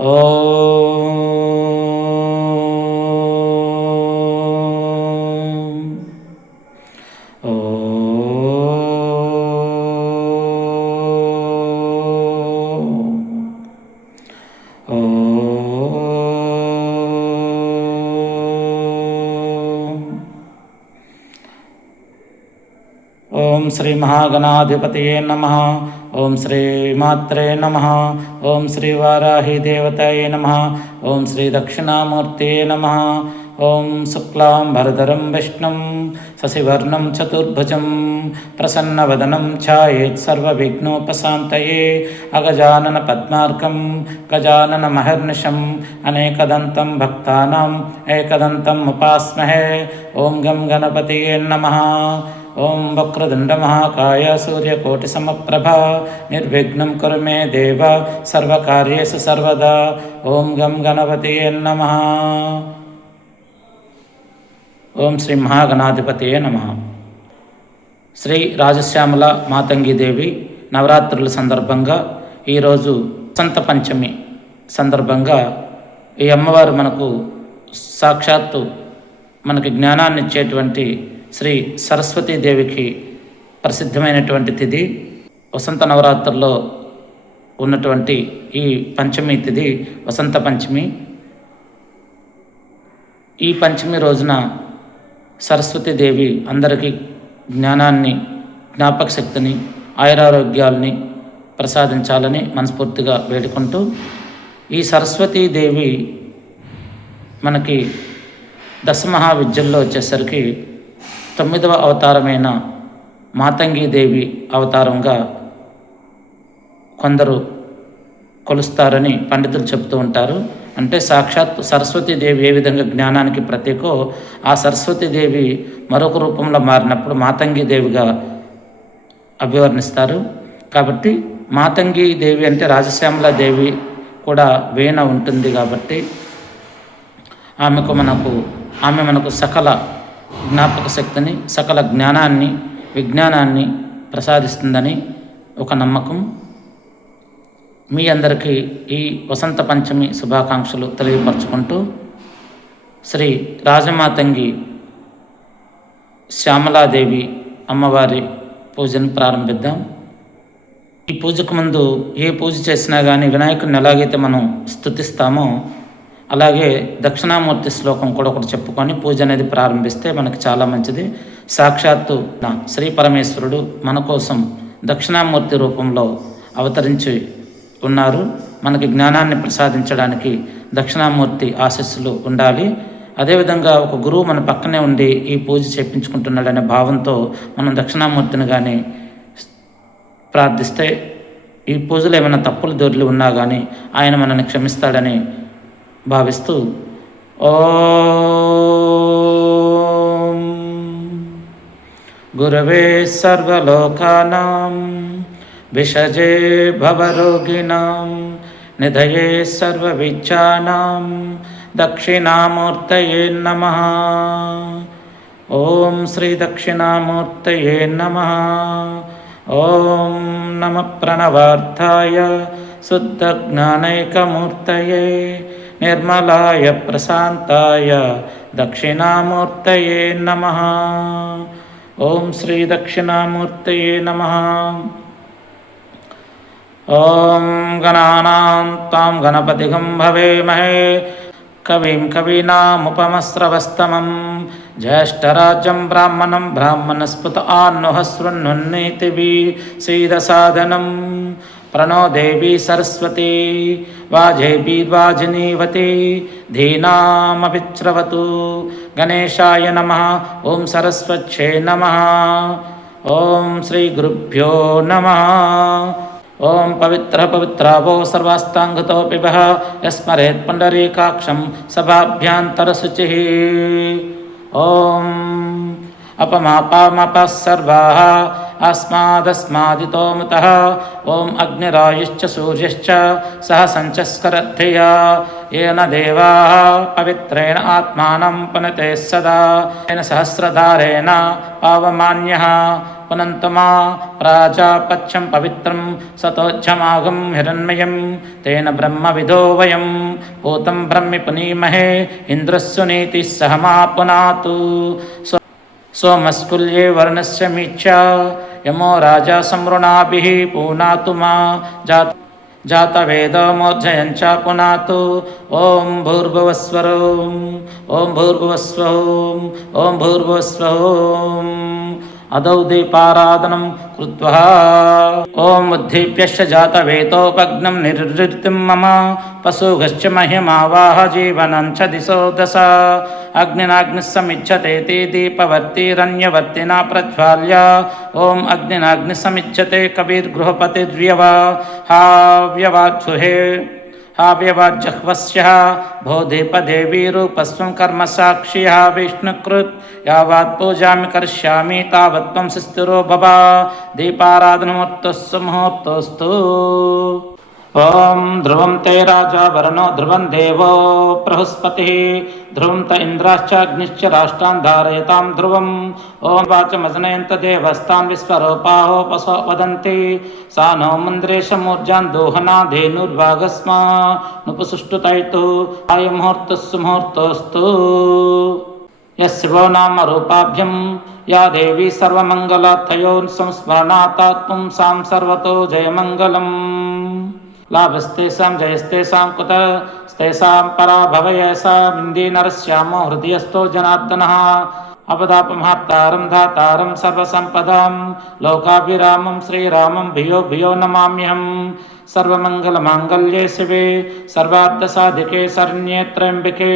ఓం శ్రీ మహాగణాధిపతయే నమః. ఓం శ్రీ మాత్రే నమః. ఓం శ్రీ వారాహి దేవతాయే నమః. ఓం శ్రీ దక్షిణామూర్తయే నమః. ఓం శుక్లాం వరదరం విష్ణుం శశివర్ణం చతుర్భుజం ప్రసన్నవదనం ఛాయేత్ సర్వవిఘ్నోపశాంతయే అగజానన పద్మార్కం గజానన మహర్నిశం అనేకదంతం భక్తానాం ఏకదంతం ఉపాస్మహే. ఓం గం గణపతయే నమః. ఓం వక్రతుండ మహాకాయ సూర్యకోటి సమప్రభ నిర్విఘ్నం కురు మే దేవ సర్వకార్యేషు సర్వదా. ఓం గం గణపతయే నమః. ఓం శ్రీ మహాగణాధిపతయే నమః. శ్రీ రాజశ్యామల మాతంగిదేవి నవరాత్రుల సందర్భంగా ఈరోజు వసంత పంచమి సందర్భంగా ఈ అమ్మవారు మనకు సాక్షాత్తు మనకి జ్ఞానాన్ని ఇచ్చేటువంటి శ్రీ సరస్వతీదేవికి ప్రసిద్ధమైనటువంటి తిథి. వసంత నవరాత్రుల్లో ఉన్నటువంటి ఈ పంచమి తిథి వసంత పంచమి. ఈ పంచమి రోజున సరస్వతీదేవి అందరికీ జ్ఞానాన్ని, జ్ఞాపక శక్తిని, ఆయురారోగ్యాలని ప్రసాదించాలని మనస్ఫూర్తిగా వేడుకుంటూ, ఈ సరస్వతీదేవి మనకి దశమహావిద్యల్లో వచ్చేసరికి 9వ అవతారమైన మాతంగీదేవి అవతారంగా కొందరు కొలుస్తారని పండితులు చెబుతూ ఉంటారు. అంటే సాక్షాత్ సరస్వతీదేవి ఏ విధంగా జ్ఞానానికి ప్రతీకో, ఆ సరస్వతీదేవి మరొక రూపంలో మారినప్పుడు మాతంగీదేవిగా అభివర్ణిస్తారు. కాబట్టి మాతంగీదేవి అంటే రాజశ్యామలాదేవి కూడా వీణ ఉంటుంది కాబట్టి ఆమె మనకు సకల జ్ఞాపక శక్తిని, సకల జ్ఞానాన్ని, విజ్ఞానాన్ని ప్రసాదిస్తుందని ఒక నమ్మకం. మీ అందరికీ ఈ వసంత పంచమి శుభాకాంక్షలు తెలియపరచుకుంటూ శ్రీ రాజమాతంగి శ్యామలాదేవి అమ్మవారి పూజను ప్రారంభిద్దాం. ఈ పూజకు ముందు ఏ పూజ చేసినా కానీ వినాయకుడిని ఎలాగైతే మనం స్తుతిస్తామో అలాగే దక్షిణామూర్తి శ్లోకం కూడా ఒకటి చెప్పుకొని పూజ అనేది ప్రారంభిస్తే మనకి చాలా మంచిది. సాక్షాత్తు శ్రీ పరమేశ్వరుడు మన కోసం దక్షిణామూర్తి రూపంలో అవతరించి ఉన్నారు. మనకి జ్ఞానాన్ని ప్రసాదించడానికి దక్షిణామూర్తి ఆశీస్సులు ఉండాలి. అదేవిధంగా ఒక గురువు మన పక్కనే ఉండి ఈ పూజ చేయించుకుంటున్నాడనే భావంతో మనం దక్షిణామూర్తిని కానీ ప్రార్థిస్తే ఈ పూజలో ఏమైనా తప్పులు దొర్లి ఉన్నా కానీ ఆయన మనల్ని క్షమిస్తాడని భావిస్తూ ఓం గురవే సర్వలోకానాం విషజే భవరోగిణాం నిధయే సర్వవిద్యానాం దక్షిణామూర్తయే నమః. ఓం శ్రీ దక్షిణామూర్తయే నమః. ఓం నమః ప్రణవార్థాయ శుద్ధ జ్ఞానైకమూర్తయే నిర్మలాయ ప్రశాంతాయ దక్షిణామూర్తయే నమః. ఓం శ్రీ దక్షిణామూర్తయే నమః. ఓం గణానాం తాం గణపతిగం భవేమహే కవిం కవీనాముపమస్రవస్తమం జ్యేష్ఠరాజ్యం బ్రాహ్మణం బ్రాహ్మణస్పృత ఆన్నుః శృణ్వన్నీతిభిः సీదసాదనం ప్రణో దేవీ సరస్వతీ వాజేభిర్వాజినీవతి ధీనామభిచ్రవతు. గణేశాయ నమః. ఓం సరస్వత్యై నమః. ఓం శ్రీ గురుభ్యో నమః. ఓం పవిత్రావో సర్వాస్తాంగతో పిబః యస్మరేత్ పుండరీకాక్షం సభాభ్యాంతరశుచిః. ఓం అపమాపామపः సర్వాः అస్మాదస్మాదితో ముతః. ఓం అగ్నిరాయుశ్చ సూర్యశ్చ సహ సంచస్కరద్ధియా येन देवाः पवित्रेण आत्मानं पुनते सदा येन सहस्रधारेण पावमान्यः पुनन्तमा प्राजापत्यं पवित्रं सतोच्छमागं हिरण्मयं तेन ब्रह्मविदो वयं पूतं ब्रह्मि पुनीमहे इन्द्रस्य नीतिः सहमा पुनातु सोमस्कुल्ये वर्णस्य मीच्या यमो राजा समृणाभिः पूनातु मा जातवेदमोर्जयञ्च पुनातु ॐ भूर्भुवस्वरों ॐ भूर्भुवस्वः ॐ भूर्भुवस्वः अदौ दीपाराधनं कृत्वा ॐ उद्दीप्यश्च जातवेदोपग्नं निर्वृत्तिं मम पशुघश्च मह्यमावाह जीवनं च दिशो दश अग्निनाग्निः समिच्छते ते दीपवर्तिरन्यवर्तिना प्रज्वाल्य ॐ अग्निनाग्निः समिच्छते कविर्गृहपतिर्व्यवाहाव्यवात्सुहे हाव्यवाज्जह्वस्यः भोधिपदेवीरूपस्वं कर्मसाक्ष्यः विष्णुकृत् यावत् पूजामि करिष्यामि तावत् त्वं सुस्थिरो भव दीपाराधनमुहूर्तस्तु मुहूर्तोऽस्तु ॐ ध्रुवं ते राजा वरुणो ध्रुवं देवो बृहस्पतिः ध्रुवं त इन्द्राश्च अग्निश्च राष्ट्रान् धारयतां ध्रुवम् ॐ वाचमजनयन्त देवस्तान् विश्वरूपाहोपसो वदन्ति सा नो मन्द्रेशमूर्जान् दोहना धेनुर्वागस्मा नुपसुष्टुतैतु आयुमुहूर्तस्सु मुहूर्तोऽस्तु यस्शिवो नाम रूपाभ्यं या देवी सर्वमङ्गलार्थयो संस्मरणात् पुंसां सर्वतो जयमङ्गलम् लाभस्तेषां जयस्तेषां कुतस्तेषां पराभवयसामिन्दे नरस्यामो हृदयस्थो जनार्दनः अपदापमहात्तारं धातारं सर्वसम्पदां लोकाभिरामं श्रीरामं भियो भियो नमाम्यहं सर्वमङ्गलमाङ्गल्ये शिवे सर्वार्थसाधिके शरण्ये त्र्यम्बके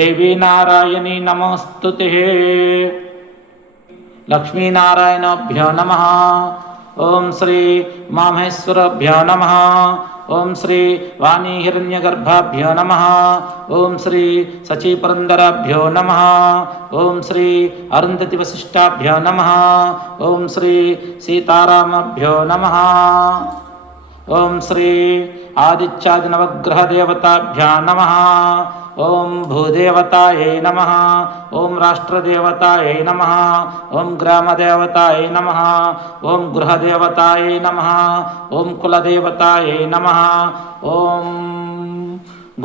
देवी नारायणी नमोऽस्तुते लक्ष्मीनारायणाभ्यो नमः ओम श्री उमामहेश्वराभ्यो नमः ओम श्री वाणी हिरण्यगर्भाभ्यो नमः ओम श्री सचीपुरन्दराभ्यो नमः ओम श्री अरुन्धति वसिष्ठाभ्यो नमः ओम श्री सीतारामाभ्यो नमः ओम श्री आदित्यादि नवग्रह देवताभ्यो नमः ओम भूदेवतायै नमः ओम राष्ट्रदेवतायै नमः ओम ग्रामदेवतायै नमः ओम गृहदेवतायै नमः ओम कुलदेवतायै नमः ओम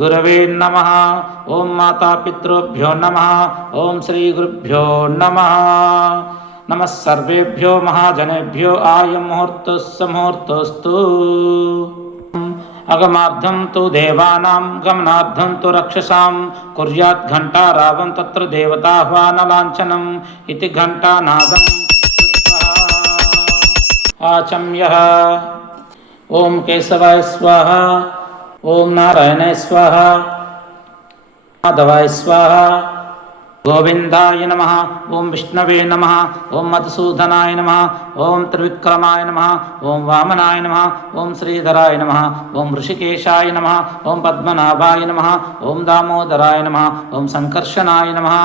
गुरवे नमः ओम मातापितृभ्यो नमः ओम श्री गुरुभ्यो नमः नमः सर्वेभ्यो महाजनेभ्यो आयुर्मुहूर्तस्य मुहूर्तोऽस्तु अगमार्धं तु देवानां गमनार्धं तु रक्षसां कुर्यात् घण्टारावं तत्र देवताह्वानलाञ्छनम् इति घण्टानादं आचम्यः ॐ केशवाय स्वाहा ॐ नारायणाय स्वाहा माधवाय स्वाहा गोविंदाय नमः ओं विष्णवे नमः ओं मधुसूदनाय नमः ओं त्रिविक्रमाय नमः ओं वामनाय नमः ओं श्रीधराय नमः ओं ऋषिकेशाय नमः ओं पद्मनाभाय नमः ओं दामोदराय नमः ओं संकर्षणाय नमः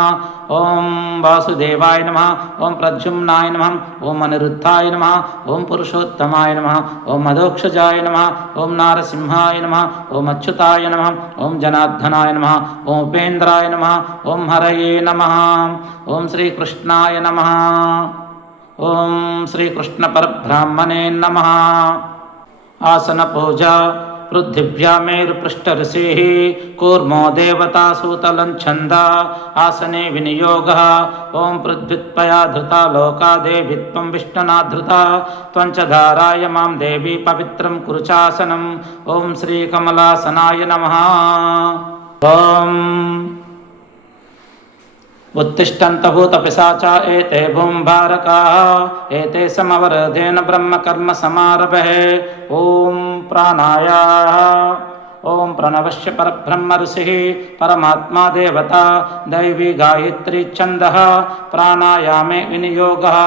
ओं वासुदेवाय नमः ओं प्रद्युम्नाय नमः ओं अनिरुद्धाय नमः ओं पुरुषोत्तमाय नमः ओं मधोक्षजाय नमः ओं नारसिंहाय नमः ओं अच्युताय नमः ओं जनार्दनाय नमः ओं उपेन्द्राय नमः ओं हरये नमः ओं श्रीकृष्णाय नमः ओं श्रीकृष्णपरब्राह्मणे नमः आसन पूजा पृथिव्यामेरुपृष्ठऋषिः कूर्मो देवता सूतलं छन्द आसने विनियोगः ओं पृथ्वीत्पया धृता लोका देवी त्वं विष्णुना धृता त्वं च धाराय मां देवी पवित्रं कुरु चासनम् ओं श्रीकमलासनाय नमः ओं उत्तिष्ठन्त भूतपिशाचा एते भूम्भारकाः एते समवरदेन ब्रह्मकर्म समारभे ओं प्राणायाः ओं प्रणवस्य परब्रह्म ऋषिः परमात्मा देवता दैवी गायत्री छन्दः प्राणायामे विनियोगः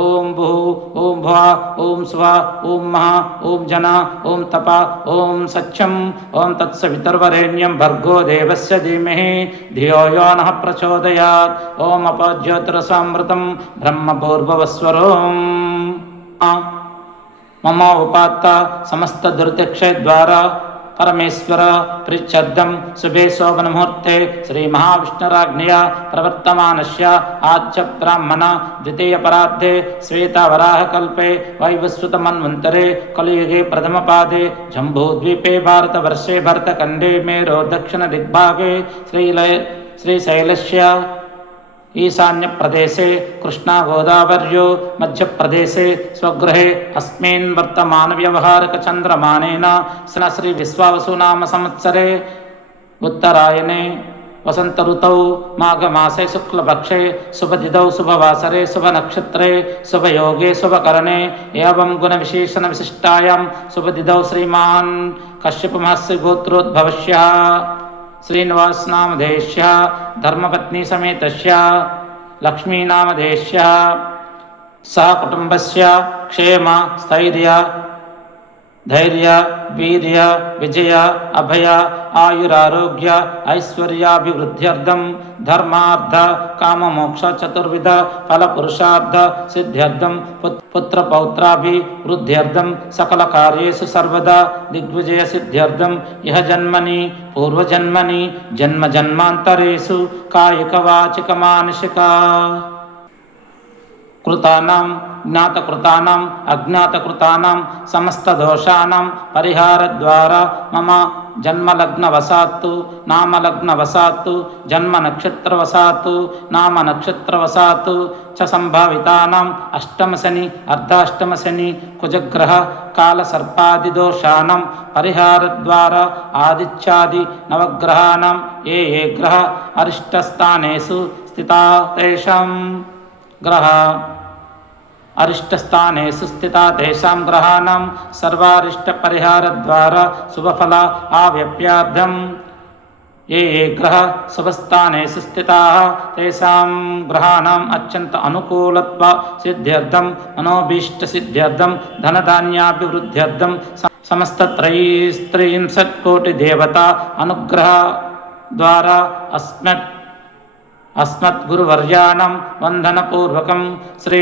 ओं भूः ओं भुवः ओं स्वः ओं महा ओं जना ओं तपः ओं सत्यं ओं तत्सवितुर्वरेण्यं भर्गो देवस्य धीमहि धियो यो नः प्रचोदयात् ओं अपज्योतिरसामृतं ब्रह्मपूर्ववस्वरों मम उपात्त समस्त दुर्दक्षद्वारा परमेश्वर प्रीत्यर्थं शुभे शोभनमुहूर्ते श्रीमहाविष्णुराज्ञया प्रवर्तमानस्य आच्य ब्राह्मण द्वितीयपरार्धे श्वेतावराहकल्पे वैवस्वतमन्वन्तरे कलियुगे प्रथमपादे जम्बूद्वीपे भारतवर्षे भरतखण्डे मेरो दक्षिणदिग्भागे श्रीशैलस्य ईशान्य प्रदेशे कृष्णा गोदावर्यो मध्य प्रदेशे स्वगृहे अस्मिन् वर्तमान व्यवहारिक चंद्रमानेन श्री विश्वावसु नाम संवत्सरे उत्तरायणे वसंत ऋतौ माघमासे शुक्लपक्षे शुभतिथौ शुभवासरे शुभनक्षत्रे शुभयोगे शुभकरणे एवं गुणविशेषण विशिष्टायां शुभतिथौ श्रीमान् कश्यपमहर्षि गोत्रोद्भवस्य श्रीनिवास नामधेयस्य धर्मपत्नी समेतस्य लक्ष्मी नामधेयस्य सह कुटुंबस्य क्षेम स्थैर्य धैर्य वीर्य विजय अभय आयुरारोग्य ऐश्वर्याभिवृद्ध्यर्थं धर्मार्थ काममोक्ष चतुर्विध फलपुरुषार्थ सिद्ध्यर्थं पुत्रपौत्राभिवृद्ध्यर्थं सकलकार्येषु सर्वदा दिग्विजय सिद्ध्यर्थं इह जन्मनि पूर्वजन्मनि जन्मजन्मान्तरेषु कायिकवाचिकमानसिका कृतानां ज्ञातकृतानां अज्ञातकृतानां समस्तदोषाणां परिहारद्वारा मम जन्मलग्नवशात्तु नामलग्नवशात्तु जन्मनक्षत्रवशात्तु नामनक्षत्रवशात्तु च संभावितानाम् अष्टमशनि अर्धाष्टमशनि कुजग्रह कालसर्पादिदोषाणां परिहारद्वारा आदित्यादि नवग्रहाणां ये ग्रह अरिष्टस्थानेषु स्थिता तेषां ग्रह अरिष्टस्थानेषु स्थिता तेषां ग्रहाणां सर्वारिष्टपरिहारद्वारा शुभफल आव्यप्यार्थं ये ग्रह शुभस्थानेषु स्थिताः तेषां ग्रहाणाम् अत्यन्त अनुकूलत्व सिद्ध्यर्थं मनोभीष्टसिद्ध्यर्थं धनधान्याभिवृद्ध्यर्थं समस्तत्रयस्त्रिंशत्कोटिदेवता अनुग्रह द्वारा अस्मद्गुरुवर्याणां वंदनपूर्वकं श्री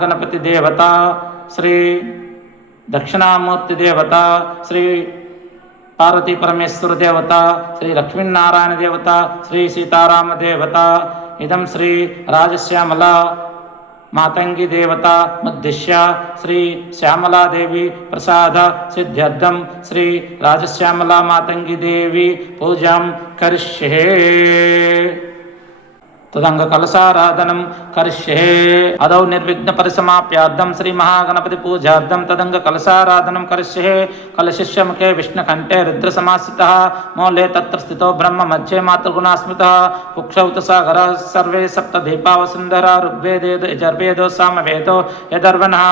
गणपति देवता श्री दक्षिणामूर्ति देवता श्री पार्वती परमेश्वर देवता श्री लक्ष्मीनारायण देवता श्री सीताराम देवता इदं श्री राजश्यामला मातंगी देवता मुद्दिश्य श्री श्यामला देवी प्रसाद सिद्ध्यर्थं श्री राजश्यामला मातंगी देवी पूजां करिष्ये तदंग कलशाराधनं करिष्ये अदौ निर्विघ्न परिसमाप्यार्थं श्री महागणपति पूजार्थं तदंग कलशाराधनं करिष्ये कलशस्य मुखे विष्णुकण्ठे रुद्रसमाश्रितः मूले तत्र स्थितो ब्रह्म मध्ये मातृगुणास्मृतः कुक्षौ तु सागरः सर्वे सप्तदीपा वसुन्धरा ऋग्वेदो यजुर्वेदो सामवेदो यदर्वणः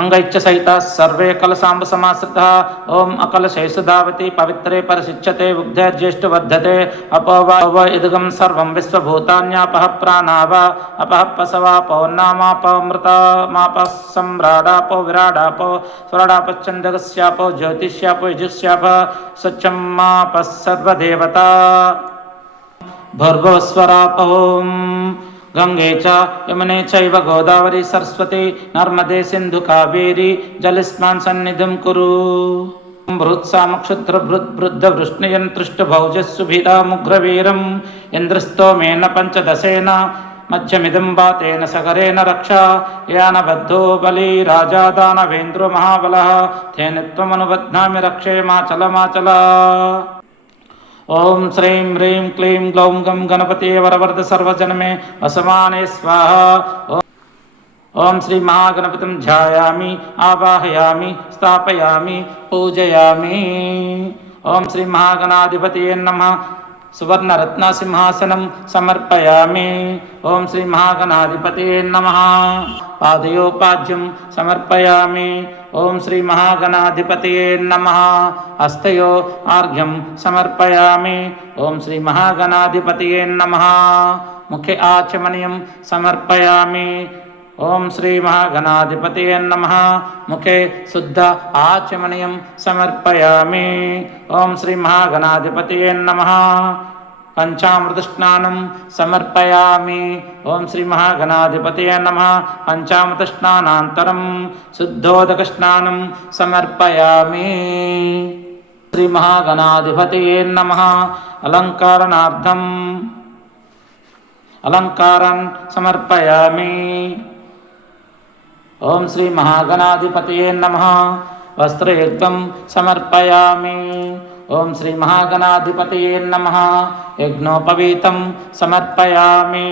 अंगैश्च सहिताः सर्वे कलशाम्ब समाश्रितः ओम अकलशेषु धावति पवित्रे परिशिच्यते उग्धे ज्येष्ठवर्धते अपोवा इदगं सर्वं विश्वभूतान्यापः प्राणावा अपः पशवापो नामापमृतमापः सम्राडापो विराडापो स्वराडापश्चन्दकस्यापो ज्योतिष्यापो यजुष्यापः स्वच्छमापः सर्वदेवता भर्गवस्वरापहोम् गंगे च यमुने चैव गोदावरी सरस्वती नर्मदे सिंधु कावेरी जलस्नान सन्निधिं कुरु बृहत्सामक्षुद्रवृद्धवृष्णयन्तृष्टभौजस्सुभिदामुग्रवीरम् इन्द्रस्तोमेन पञ्चदशेन मध्यमिदं वातेन सगरेण रक्षा यानबद्धो बली राजा दानवेन्द्रो महाबलः तेन त्वमनुबध्नामि रक्षे माचल ओम श्रीं ह्रीं क्लीं ग्लौं गं गणपते वरवरद सर्वजनमे वसमाने स्वाहा ओम श्री महागणपतिं ध्यायामि आवाहयामि स्थापयामि पूजयामि ओम श्री महागणाधिपतये नमः सुवर्णरत्न सिंहासनं समर्पयामि ओम श्री महागणाधिपतये नमः पादयोपाज्यं समर्पयामि ओम श्री महागणाधिपतये नमः हस्तयो आर्घ्यं समर्पयामि ओम श्री महागणाधिपतये नमः मुखे आचमनीयं समर्पयामि ओम श्री महागणाधिपतये नमः मुखे शुद्ध आचमनीयं समर्पयामि ओम श्री महागणाधिपतये नमः పంచామృతస్నానం సమర్పయామి. ఓం శ్రీ మహాగణాధిపతయే నమః. పంచామృతస్నానాంతరం శుద్ధోదకస్నానం సమర్పయామి. శ్రీ మహాగణాధిపతయే నమః. అలంకారార్థం అలంకారాన్ సమర్పయామి. ఓం శ్రీ మహాగణాధిపతయే నమః. వస్త్రయుగ్మం సమర్పయామి. ఓం శ్రీ మహాగణాధిపతయే నమః. యజ్ఞోపవీతం సమర్పయామి.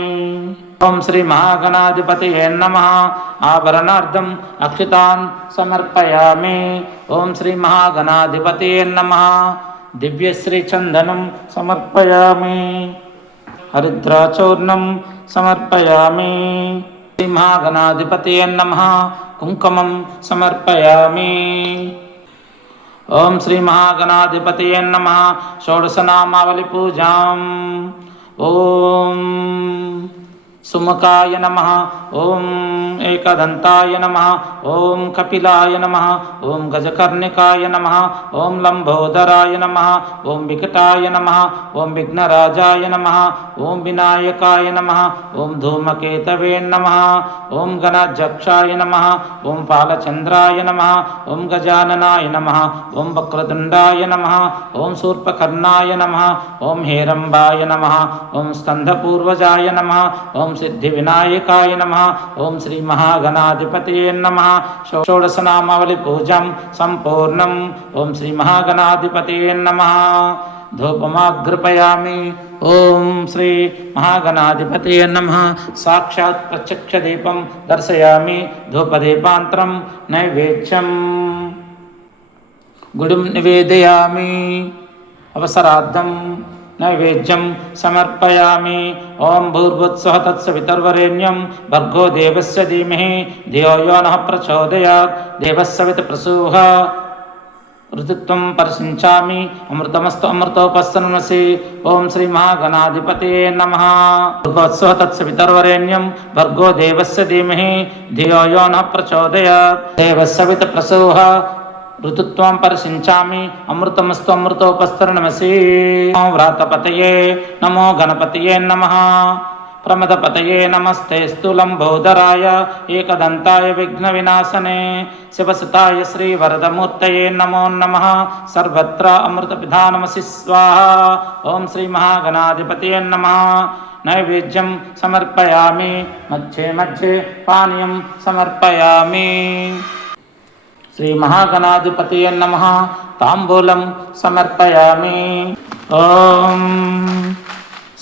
ఓం శ్రీ మహాగణాధిపతయే నమః. ఆభరణార్థం అక్షితాన్ సమర్పయామి. ఓం శ్రీ మహాగణాధిపతయే నమః. దివ్యశ్రీ చందనం సమర్పయామి. హరిద్రాచూర్ణం సమర్పయామి. శ్రీ మహాగణాధిపతయే నమః. కుంకుమం సమర్పయామి. ఓం శ్రీ మహాగణాధిపతయే నమః. షోడశనామావళి పూజాం. ఓం సుముఖాయ నమః. ఓం ఏకదంతాయ నమః. ఓం కపిలాయ నమః. ఓం గజకర్ణికాయ నమః. ఓం లంబోదరాయ నమః. ఓం వికటాయ నమః. ఓం విఘ్నరాజాయ నమః. ఓం వినాయకాయ నమః. ఓం ధూమకేతవే నమః. ఓం గణాధ్యక్షాయ నమః. ఓం పాలచంద్రాయ నమః. ఓం గజాననాయ నమః. ఓం వక్రతుండాయ నమః. ఓం శూర్పకర్ణాయ నమః. ఓం హేరంబాయ నమః. ఓం స్కంధపూర్వజాయ నమః. ఓం సిద్ధి వినాయకాయ నమః. ఓం శ్రీ మహాగణాధిపతయే నమః. షోడశనామావళి పూజం సంపూర్ణం. ఓం శ్రీ మహాగణాధిపతయే నమః. ధూపమాగ్రపయామి. ఓం శ్రీ మహాగణాధిపతయే నమః. సాక్షాత్ ప్రత్యక్ష దీపం దర్శయామి. ధూపదీపాంతరం నైవేద్యం గుడిం నివేదయామి. అవసరార్థం నైవేద్యం సమర్పయామి. ఓం భూర్భుత్స్వః తత్సవితుర్వరేణ్యం భర్గో దేవస్య ధీమహి ధియో యో నః ప్రచోదయాత్. దేవస్సవిత ప్రసూహ ఋతుత్వం పరిశించామి. అమృతమస్తు అమృతోపస్తనమసి. ఓం శ్రీ మహాగణాధిపతయే నమః. భూర్భుత్స్వః తత్సవితుర్వరేణ్యం భర్గో దేవస్య ధీమహి ధియో యో నః ప్రచోదయాత్. దేవస్సవిత ప్రసూహ ఋతుత్వం పరిశించామి. అమృతమస్తు అమృతోపస్తరణమసి. వ్రాతపతయే నమో గణపతయే నమః. ప్రమదపతయే నమస్తేస్తు లంబోదరాయ ఏకదంతాయ విఘ్న వినాశనే శివసుతాయ శ్రీ వరదమూర్తయే నమో నమః. సర్వత్ర అమృత పిధానమసి స్వాహా. ఓం శ్రీ మహాగణాధిపతయే నమః. నైవేద్యం సమర్పయామి. మధ్యే మధ్యే పానీయం సమర్పయామి. శ్రీ మహాగణాధిపతయే నమః. తాంబూలం సమర్పయామి. ఓం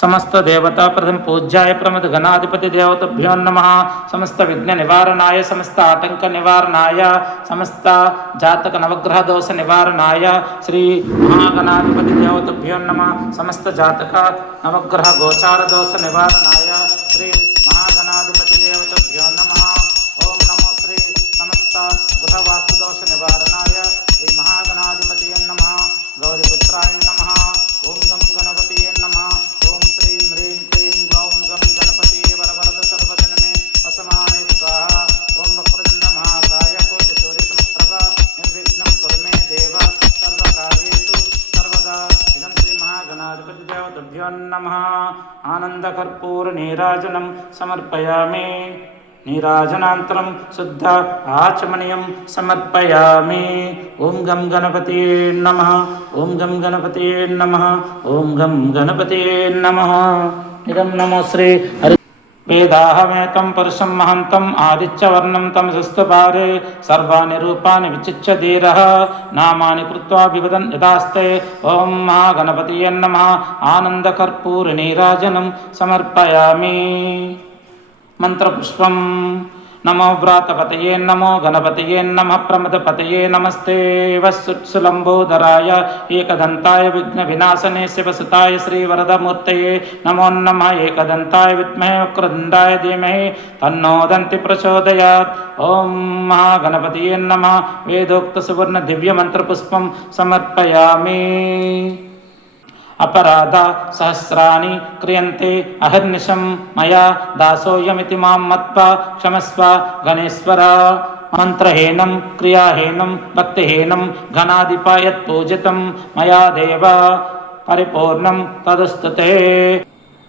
సమస్త దేవతా ప్రథమ పూజ్యాయ ప్రమద గణాధిపతి దేవతభ్యో నమః. సమస్త విఘ్న నివారణాయ సమస్త ఆటంక నివారణాయ సమస్త జాతక నవగ్రహ దోష నివారణాయ శ్రీ మహాగణాధిపతి దేవతభ్యో నమః. సమస్త జాతక నవగ్రహ గోచార దోష నివారణాయ శ్రీ మహాగణాధిపతి దేవతభ్యో నమః. ఓం నమో శ్రీ సమస్త గృహ వాస్తు దోష నివారణాయ శ్రీ మహాగణాధిపతయే నమః. గౌరీపుత్రాయ నమః. ఓం గం గణపతయే నమః. ఓం శ్రీం హ్రీం క్లీం గ్లౌం గం గణపతయే వరవరద సర్వజనమే వసమానే స్వాహా. ఓం వక్రతుండ మహాకాయ కోటి సూర్య సమప్రభ నిర్విఘ్నం కురు మే దేవ సర్వకార్యేషు సర్వదా. ఇదం శ్రీ మహాగణాధిపతి దేవతభ్యో నమః. ఆనందకర్పూర నీరాజనం సమర్పయామి. నీరాజనాంతరం శుద్ధ ఆచమనీయం సమర్పయామి. ఓం గం గణపతయే నమః. ఓం గం గణపతయే నమః. ఓం గం గణపతయే నమః. ఇదం నమో శ్రీ హరి. వేదాహమేతం పురుషం మహంతం ఆదిత్యవర్ణం తమసస్తుపారే సర్వాణి రూపాణి విచిచ్య ధీరః నామాని కృత్వా వివదన్ యథాస్తే. ఓం మహాగణపతయే నమః. ఆనందకర్పూర నీరాజనం సమర్పయామి. మంత్రపుష్పం. నమో వ్రాతపతయే నమో గణపతయే నమః. ప్రమదపతయే నమస్తే వత్సులంబోదరాయ ఏకదంతాయ విఘ్న వినాశనే శివసుతాయ శ్రీ వరదమూర్తయే నమో నమః. ఏకదంతాయ విద్మహే వక్రతుండాయ ధీమహి తన్నో దంతి ప్రచోదయాత్. ఓం మహాగణపతయే నమః. వేదోక్త సువర్ణ దివ్య మంత్రపుష్పం సమర్పయామి. अपराध सहस्राणि क्रियन्ते अहर्निशं मया दासोऽयमिति मां मत्वा क्षमस्व गणेश्वर. मंत्रहीनं क्रियाहीनं भक्तिहीनं घनाधिपा यत्पूजितं मया देव परिपूर्णं तदस्तुते।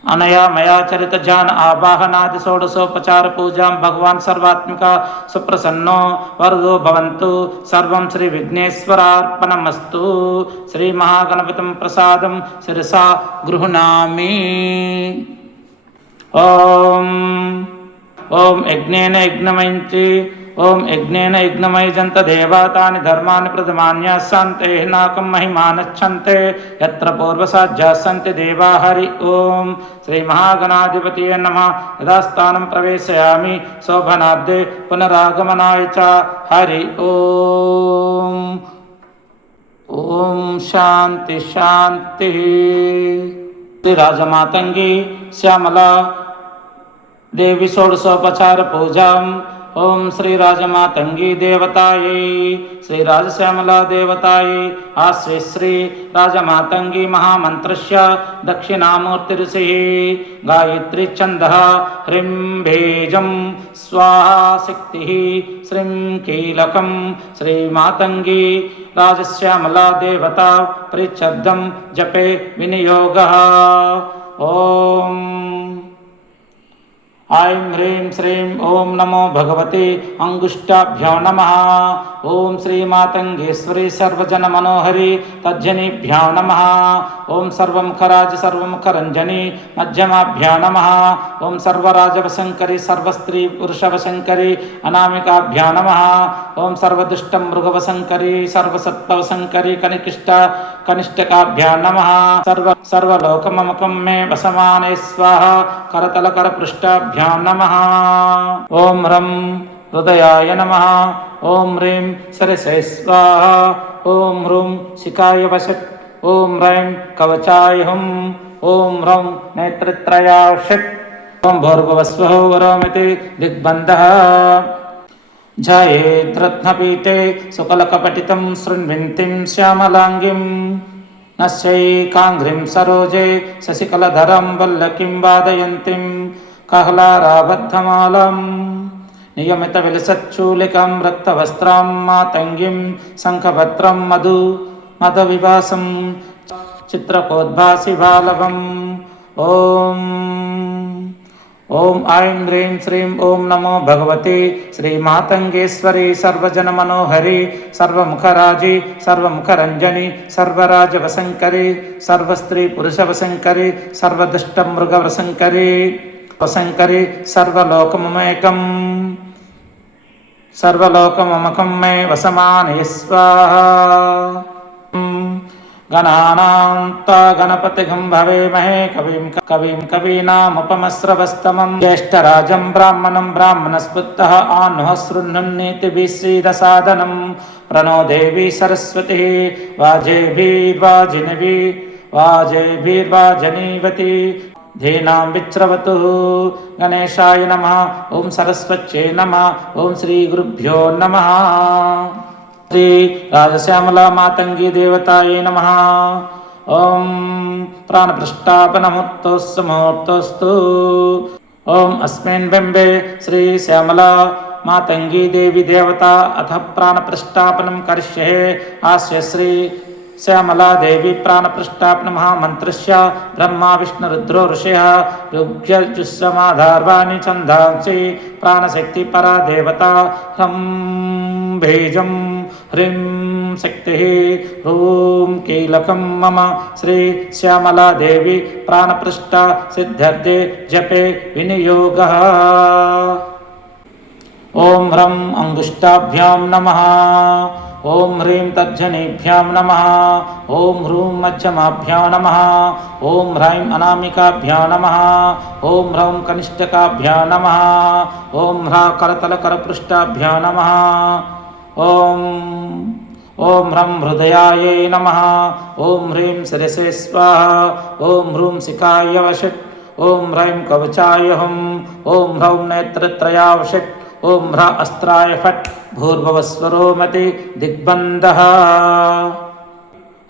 अनया मया चरित जान आवाहनादि षोडशोपचार पूजां भगवान् सर्वात्मिका सुप्रसन्नो वरदो भवन्तु। सर्वं श्री विघ्नेश्वरार्पणमस्तु। श्री महागणपतिं प्रसादं शिरसा गृह्णामि। ओम ओम यज्ञेन यज्ञमयञ्चि ओम यज्ञेन यज्ञमयजन्त देवातानि धर्माणि प्रथमान्यास्सन्ते नाकं महिमानच्छन्ते यत्र पूर्वसाज्याः सन्ति देवा। हरि ओम श्री महागणाधिपतये नमः। यदा स्थानं प्रवेशयामि शोभनाद्ये पुनरागमनाय च। हरि ओम ओम शांति शांति। श्री राजमातंगी श्यामला देवी षोडशोपचार पूजां ओम श्री राजमातंगी देवतायै श्री राजश्यामला देवतायै आश्रय श्री राजमातंगी महामन्त्रस्य दक्षिणामूर्ति ऋषिः गायत्री छन्दः ह्रीं भेजं स्वाहा शक्तिः श्रीं कीलकं श्री मातंगी राजश्यामला देवता परिच्छब्दं जपे विनियोगः। ओम ऐं ह्रीं श्रीं ओं नमो भगवते अंगुष्ठाभ्यो नमः। ओं श्री मातंगेश्वरी सर्वजनमनोहरी तज्जनीभ्यो नमः। ओं सर्वमुखराज सर्वमुखरंजनी मध्यमाभ्यो नमः। ओं सर्वराजवशंकरी सर्वस्त्री पुरुषवशंकरी अनामिकाभ्यो नमः। ओं सर्वदुष्टं मृगवशंकरी सर्वसत्त्ववशंकरी कनिष्ठकाभ्यो नमः। सर्वलोकममकं मे वसमाने स्वाहा करतलकरपृष्ठाभ्यो नमः। ओम रं हृदयाय नमः। ओम ह्रीं सरसे स्वाहा। ओम ह्रूं शिखाय वषट्। ओम ह्रैं कवचाय हुम्। ओम रं नेत्रत्रयावषट्। ओम भूर्भुवस्वः वरोमिति दिग्बन्धः। ध्यायेद्रत्नपीठे सुकलकपटितं शृण्वन्तीं श्यामलाङ्गीं नश्यैकाङ्घ्रिं सरोजे शशिकलधरं वल्लकीं वादयन्तीं काहलाराबद्धमालां नियमितविलसच्चूलिकां रक्तवस्त्रां मातङ्गीं शङ्खभद्रं मदविवासं चित्रकोद्भासि बालवम्। ओम ओम ऐं ह्रीं श्रीं ओं नमो भगवते श्री मातंगेश्वरी सर्वजनमनोहरी सर्वमुखराजी सर्वमुखरंजनी सर्वराजवशंकरी सर्वस्त्री पुरुषवशंकरी सर्वदुष्टमृगवशंकरी वशंकरी सर्वलोकममकं मे वसमाने स्वाहा। गणानां त्वा गणपतिगं भवेमहे कविं कवीनामुपमस्रवस्तमं ज्येष्ठराजं ब्राह्मणं ब्राह्मणस्पृतः आनुः शृण्वन्नीतिभिः श्रीदसादनं प्रणो देवी सरस्वती वाजेभिर्वाजनीवती धेनां विच्रवतु। गणेशाय नमः। ओं सरस्वत्यै नमः। ओं श्री गुरुभ्यो नमः। श्री राजश्यामला मातंगी देवतायै नमः। ओं प्राणप्रष्टापनमुहूर्तोस्तु। ओं अस्मिन् बिम्बे श्री श्यामला मातंगी देवी देवता अथ प्राणप्रष्टापनं करिष्ये। आस्य श्री श्यामला देवी प्राणप्रष्टापन महामन्त्रस्य ब्रह्मा विष्णुरुद्रो ऋषयः ऋग्यजुस्समाधार्वाणि छन्दांसि प्राणशक्ति परा देवता ह्रं भेजं ह्रीं शक्तिः ह्रूं कीलकं मम श्री श्यामला देवी प्राणप्रष्टा सिद्ध्यर्थे जपे विनियोगः। ओम ह्रं अंगुष्ठाभ्यां नमः। ओम ह्रीं तर्जनीभ्यां नमः। ओम ह्रूं मध्यमाभ्यां नमः। ओम ह्रैं अनामिकाभ्यां नमः। ओम ह्रौं कनिष्ठकाभ्यां नमः। ओम ह्रा करतलकरपृष्ठाभ्यां नमः। ओम ह्रं हृदयायै नमः। ओम ह्रीं शिरसे स्वाहा। ओम ह्रूं शिखाय वषट्। ओम ह्रैं कवचाय हुम्। ओम ह्रौं नेत्रत्रयावषट्। ओम ह्रा अस्त्राय फट्। भूर्भुवस्वरोमति दिग्बन्धः।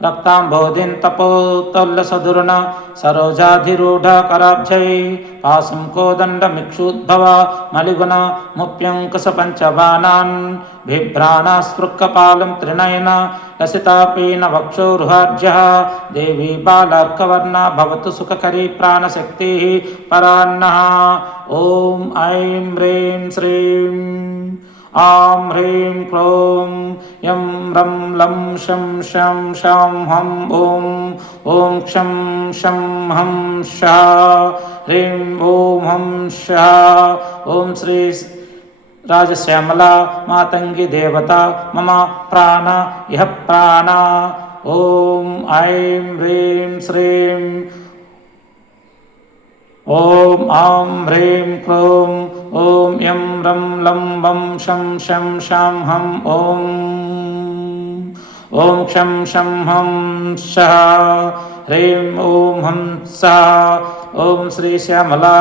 రక్తాంబోధిన్ తపోత్తల్లసదురుణ సరోజాధిరూఢకరాబ్జై పాశం కోదండమిక్షూద్భవ మలిగుణ ముప్యంకస పంచబాణాన్ బిభ్రాణాస్పృక్కపాలం త్రినయన లసితాపీన వక్షోరుహార్జః దేవీ బాలార్కవర్ణ భవతు సుఖకరీ ప్రాణశక్తి పరాన్నః. ఓం ఐం హ్రీం శ్రీం ఆం హ్రీం క్రోం యం రం లం శం శం శం హం ఓం ఓం క్షం శం హం షా హ్రీం ఓం హం షా. ఓం శ్రీ రాజశ్యామలా మాతంగి దేవత మమ ప్రాణ ఇహ ప్రాణ. ఓం ఐం హ్రీం శ్రీం ఓం ఆం హ్రీం క్రోం ఓం యం రం లం వం శం శం శం హం ఓం ఓం క్షం శం హం షః హ్రీం ఓం హం సః. ఓం శ్రీ శ్యామలా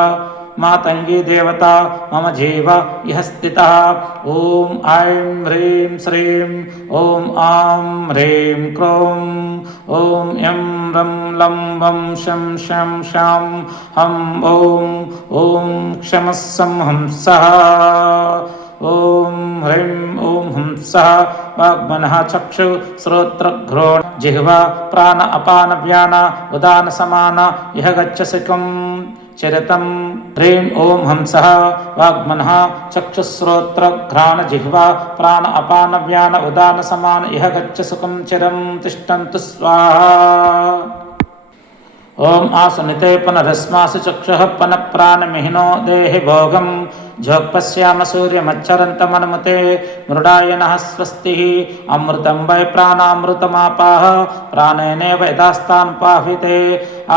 మాతంగి దేవత మమ జీవ ఇహ స్థితః. ఓం ఐం హ్రీం శ్రీం ఓం ఆం హ్రీం క్రోం ఓం యం రం లం వం శం శం శం హం ఓం ఓం క్షమస్సం హంసః. ఓం హ్రీం ఓం హంసః. వాగ్మనః చక్షు శ్రోత్రఘ్రోణ జిహ్వా ప్రాణ అపాన వ్యాన ఉదాన సమాన ఇహ గచ్చసికం చరితం. హ్రీం ఓం హంసః. వాగ్మనః చక్షుశ్రోత్రఘ్రాణ జిహ్వా ప్రాణ అపాన వ్యాన ఉదాన సమాన ఇహ గచ్చసుకం చిరం తిష్టంతు స్వాహా. ఓం ఆసునితే పునరస్మాసు చక్షుః పునః ప్రాణమిహినో దేహి భోగం ఝోక్పశ్యామ సూర్యమచ్చరంతమనుమతే మృడాయనః స్వస్తి. అమృతం వై ప్రాణామృతమాపాః ప్రాణేనేవ యథాస్థాన్ పాహితే.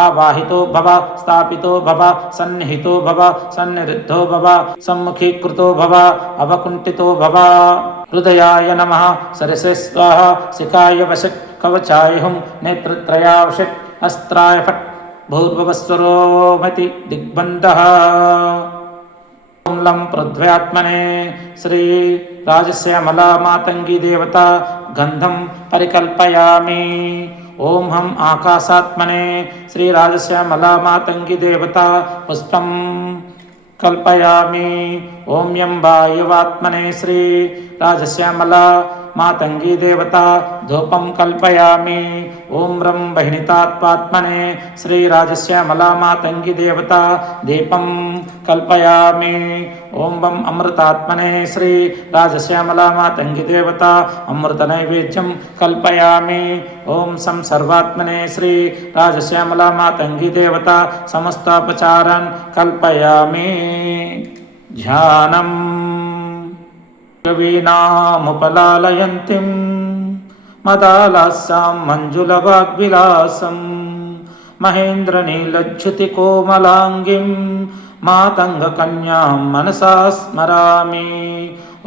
ఆవాహితో భవ స్థాపితో భవ సన్నిహితో భవ సన్నిరుద్ధో భవ సమ్ముఖీకృతో భవ అవకుంఠితో భవ. హృదయాయ నమః సరసే స్వాహా శిఖాయ వశక్ కవచాయ హుం నేత్రత్రయావశక్ అస్త్రాయ ఫట్ భూర్భువస్వరోమతి దిగ్బంధః. ఓం లం పృథ్వ్యాత్మనే శ్రీ రాజశ్యామలా మాతంగి దేవత గంధం పరికల్పయామి. ఓం హం ఆకాశాత్మనే శ్రీ రాజశ్యామలా మాతంగి దేవత పుష్పం కల్పయామి. ఓం యం వాయువాత్మనే శ్రీ రాజశ్యామలా మాతంగి దేవత ధూపం కల్పయామి. ఓం రం బహినితాత్మాత్మనే శ్రీ రాజశ్యామలా మాతంగి దేవత దీపం కల్పయామి. ఓం వం అమృతాత్మనే శ్రీ రాజశ్యామలా మాతంగి దేవత అమృత నైవేద్యం కల్పయామి. ఓం సం సర్వాత్మనే శ్రీ రాజశ్యామలా మాతంగి దేవత సమస్తాపచారాన్ కల్పయామి. ధ్యానం వీణాముపలాలయంతిం మదాలాస్యాం మంజులవాగ్విలాసం మహేంద్రనీలచ్యుతికోమలాంగిం మాతంగకన్యాం మనసా స్మరామి.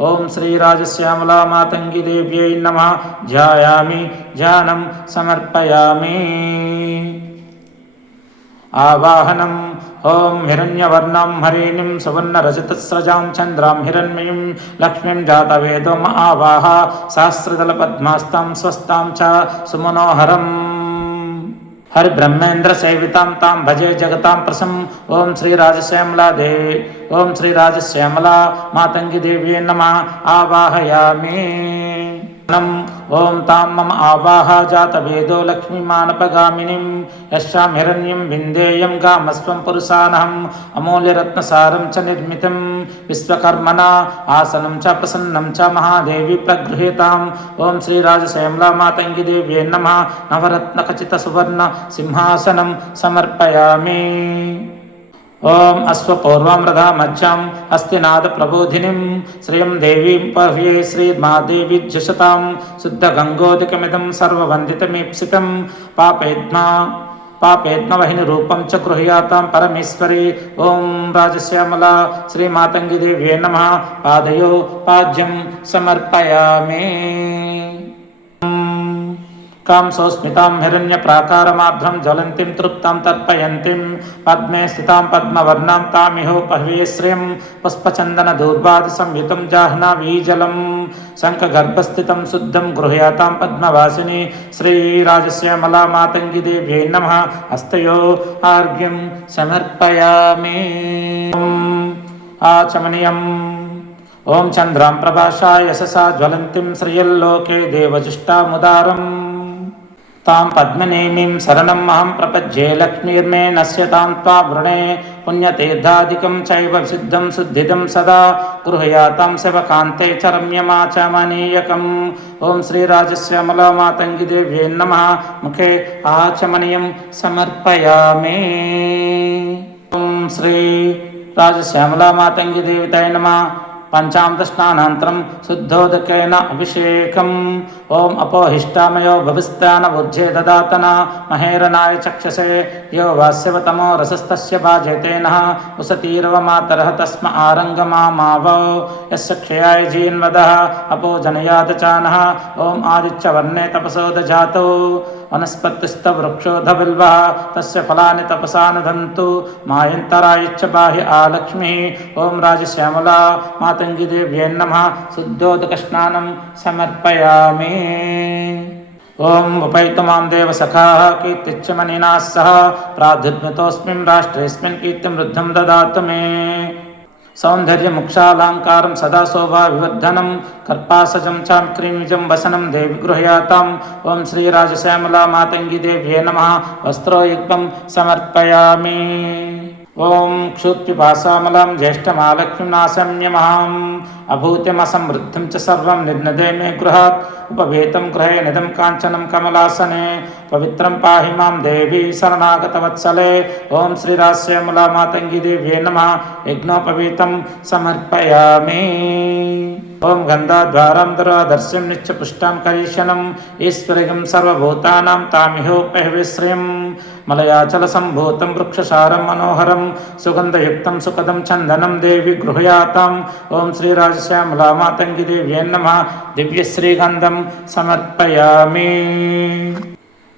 ఓం శ్రీ రాజశ్యామలా మాతంగి దేవ్యై నమః. ధ్యాయామి ధ్యానం సమర్పయామి. ఆవాహనం ఓం హిరణ్యవర్ణం హరిణిం సువర్ణరజతస్రజాం చంద్రాం హిరణ్మయీం లక్ష్మీం జాతవేదోమ ఆవాహ సహస్రదళ పద్మాస్తాం స్వస్తాం చ సుమనోహరం. హరి బ్రహ్మేంద్ర సేవితాం తాం భజే జగతాం ప్రసం. ఓం శ్రీ రాజశ్యామలా దేవి ఓం శ్రీ రాజశ్యామలా మాతంగి దేవ్యై నమః. ఆవాహయామి. ఓం తాం మమ ఆవాహ జాతవేదో లక్ష్మీమానపగామినిం యస్యాం హిరణ్యం విందేయం గామస్వం పురుషానహం అమూల్యరత్నసారం చ నిర్మితం విశ్వకర్మణా ఆసనం చ ప్రసన్నం చ మహాదేవి ప్రగృహీతాం. ఓం శ్రీ రాజశ్యామలా మాతంగి దేవ్యై నమః. నవరత్నఖచిత సువర్ణ సింహాసనం సమర్పయామి. ఓం అశ్వపూర్వామృధా మధ్యాం హస్తినాద ప్రబోధినిం శ్రియం దేవీం పహ్యే శ్రీమాదేవీజ్జుషతాం శుద్ధ గంగోదకమిదం సర్వవందితమీప్సితం పాపేద్మవహిని రూపం చ గృహ్యాతాం పరమేశ్వరి. ఓం రాజశ్యామలా శ్రీమాతంగి దేవ్యై నమః. పాదయో పాద్యం సమర్పయామి. కాంసోస్మితాం హిరణ్యప్రాకారమాభ్రం జ్వలంతిం తృప్తాం తర్పయంతిం పద్మే స్థితాం పద్మవర్ణాం తామిహో పహ్వే శ్రియం పుష్పచందన దూర్వాది సంయుతం జాహ్నవీజలం శంఖగర్భస్థితం శుద్ధం గృహ్యాతాం పద్మవాసిని శ్రీరాజశ్యామలా మాతంగి దేవ్యై నమః హస్తయో ఆర్ఘ్యం సమర్పయామి. ఆచమనీయం. ఓం చంద్రాం ప్రభాషా యశసా జ్వలంతిం శ్రియల్లోకే దేవజిష్టాముదారం తాం పద్మనేమిం శరణం అహం ప్రపజ్యే లక్ష్మీర్మే నశ్యతాం త్వా వృణే పుణ్యతీర్థాదికం చైవ సిద్ధం శుద్ధిదం సదా గృహయాతాం శివకాంతే చ రమ్యమాచమనీయకం. ఓం శ్రీరాజశ్యామలా మాతంగి దేవ్యై నమః ముఖే ఆచమనీయం సమర్పయామి. ఓం శ్రీ రాజశ్యామలా మాతంగి దేవతాయ నమః. పంచామృత స్నానాంతరం శుద్ధోదకేన అభిషేకం. ఓం అపోహిష్టామయో భవిస్తాన బుద్ధే దదాతన మహేరణాయ చక్షసే యో వాస్యవతమో రసస్తస్య భాజేతేన ఉసతీరవ మాతరః తస్మ ఆరంగమామావో యస్య క్షయాయ జీన్వదః అపోజనయాత చానః. ఓం ఆదిత్యవర్ణే తపసో దజాతో వనస్పతిస్తవృక్షోధబిల్వः తస్య ఫలాని తపసా నుదంతు మాయంతరాయచ్చ బాహ్య ఆలక్ష్మి. ఓం రాజశ్యామలా మాతంగి దేవ్యై నమః శుద్ధోదక స్నానం సమర్పయామి. ఓం ఉపైతు మాం దేవ సఖాః కీర్తిచ్చ మనినా సహ ప్రార్థితోస్మిన్ రాష్ట్రేస్మిన్ కీర్తిం వృద్ధిం దదాతు మే. సౌందర్యముక్షాలంకారం సదా శోభా వివర్ధనం కర్పాసజం చాక్రీమిజం వసనం దేవి గృహ్యాతాం. ఓం శ్రీరాజశ్యామలా మాతంగి దేవ్యై నమః వస్త్రోయుగ్మం సమర్పయామి. ఓం క్షుత్పిపాసామలాం జ్యేష్ఠమాలక్ష్మీం నాశమ్యమహాం అభూతిమసమృద్ధిం చ సర్వం నిర్నదే మే గృహాత్ ఉపవేతం గృహే నిధం కాంచనం కమలాసనే పవిత్రం పాహి మాం దేవి శరణాగతవత్సలే. ఓం శ్రీరాజశ్యామలా మాతంగి దేవ్యై నమః యజ్ఞోపవీతం సమర్పయామి. ఓం గంధాద్వారం దర్శం నిత్య పుష్టాం కరీశనం ఈశ్వరిగం సర్వభూతానాం తామిహోపహవిశ్రియం మలయాచల సంభూతం వృక్షసారం మనోహరం సుగంధయుక్తం సుఖదం చందనం దేవి గృహయాతాం. ఓం శ్రీరాజశ్యామలా మాతంగి దేవ్యై నమః దివ్యశ్రీగంధం సమర్పయామి.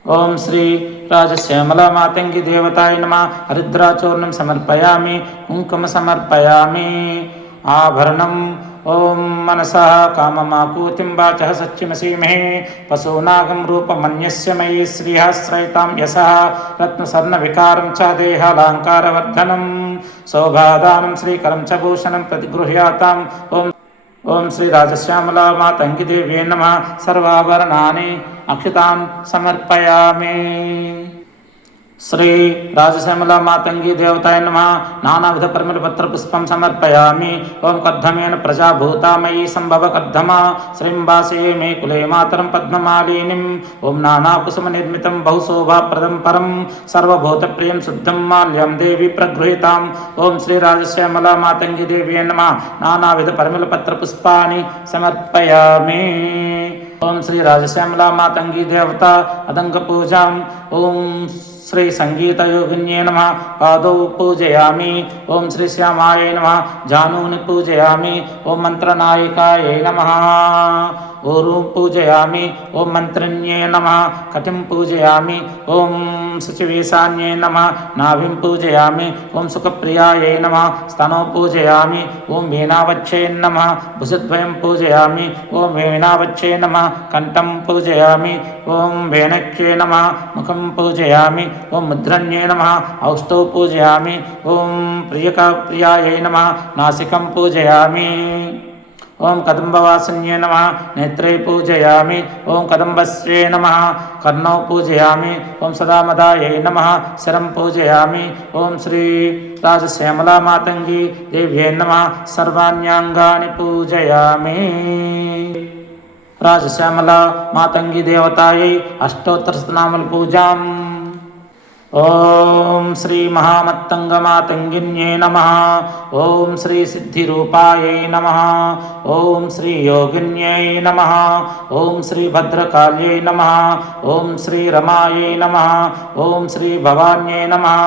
ఓం శ్రీ రాజశ్యామలా మాతంగి దేవతాయ నమః హరిద్రాచూర్ణం సమర్పయామి. కుంకుమ సమర్పయామి. ఆభరణం. ఓం మనసా కామమాకూతిం వాచః సత్యమసీమహే పశూనాగం రూపమన్యస్య మయి శ్రీహాశ్రయితాం యశః రత్నసర్ణవికారం చ దేహాలంకారవర్ధనం శోభాదానం శ్రీకరం చ భూషణం ప్రతిగృహ్యాతాం. ఓం శ్రీరాజశ్యామలా మాతంగి దేవ్యై నమః సర్వాభరణాని అక్షితాం సమర్పయామి. శ్రీ రాజశ్యామలా మాతంగి దేవతాయ నమః నానావిధ పరిమళపత్ర పుష్పం సమర్పయామి. ఓం కర్ధమేన ప్రజాభూతా మయి సంభవ కర్ధమా శ్రీంవాసే మే కులే మాతరం పద్మమాలినిం. ఓం నానాకుసుమ నిర్మితం బహుశోభాప్రదం పరం సర్వభూతప్రియం శుద్ధం మాల్యం దేవి ప్రగృహీతాం. ఓం శ్రీ రాజశ్యామలా మాతంగి దేవ్యై నమః నానావిధ పరిమళపత్ర పుష్పాని సమర్పయామి. ఓం శ్రీ రాజశ్యామలా మాతంగి దేవత అదంగ పూజాం. ఓం శ్రీ సంగీతయోగిన్యై నమః పాదౌ పూజయామి. ఓం శ్రీ శ్యామాయై నమః జానూని పూజయామి. ఓం మంత్రనాయికాయై నమః ఊరుం పూజయామి. ఓం మంత్రిణ్యై నమః కటిం పూజయామి. ఓం శుచివేశాన్యై నమః నాభిం పూజయామి. ఓం సుఖప్రియాయై నమః స్తనో పూజయామి. ఓం వీణావచ్చై నమః భుజద్వయం పూజయామి. ఓం వీణావచ్చై నమః కంఠం పూజయామి. ఓం వేణక్యై నమః ముఖం పూజయామి. ఓం ముద్రణ్యై నమః ఔష్టౌ పూజయామి. ఓం ప్రియాయై నమః నాసికం పూజయామి. ఓం కదంబవాసిన్యై నమః నేత్రే పూజయామి. ఓం కదంబశ్రే నమః కర్ణౌ పూజయామి. ఓం సదామదాయై నమః శరం పూజయామి. ఓం శ్రీ రాజశ్యామలా మాతంగి దేవ్యై నమః సర్వాణ్యాంగాని పూజయామి. రాజశ్యామలా మాతంగి దేవతాయై అష్టోత్తరశతనామల పూజాం. ఓం శ్రీ మహామత్తంగమాతంగిన్యై నమః. ఓం శ్రీ సిద్ధిరూపాయై నమః. ఓం శ్రీ యోగిన్యై నమః. ఓం శ్రీ భద్రకాళ్యై నమః. ఓం శ్రీ రమాయై నమః. ఓం శ్రీ భవాన్యై నమః.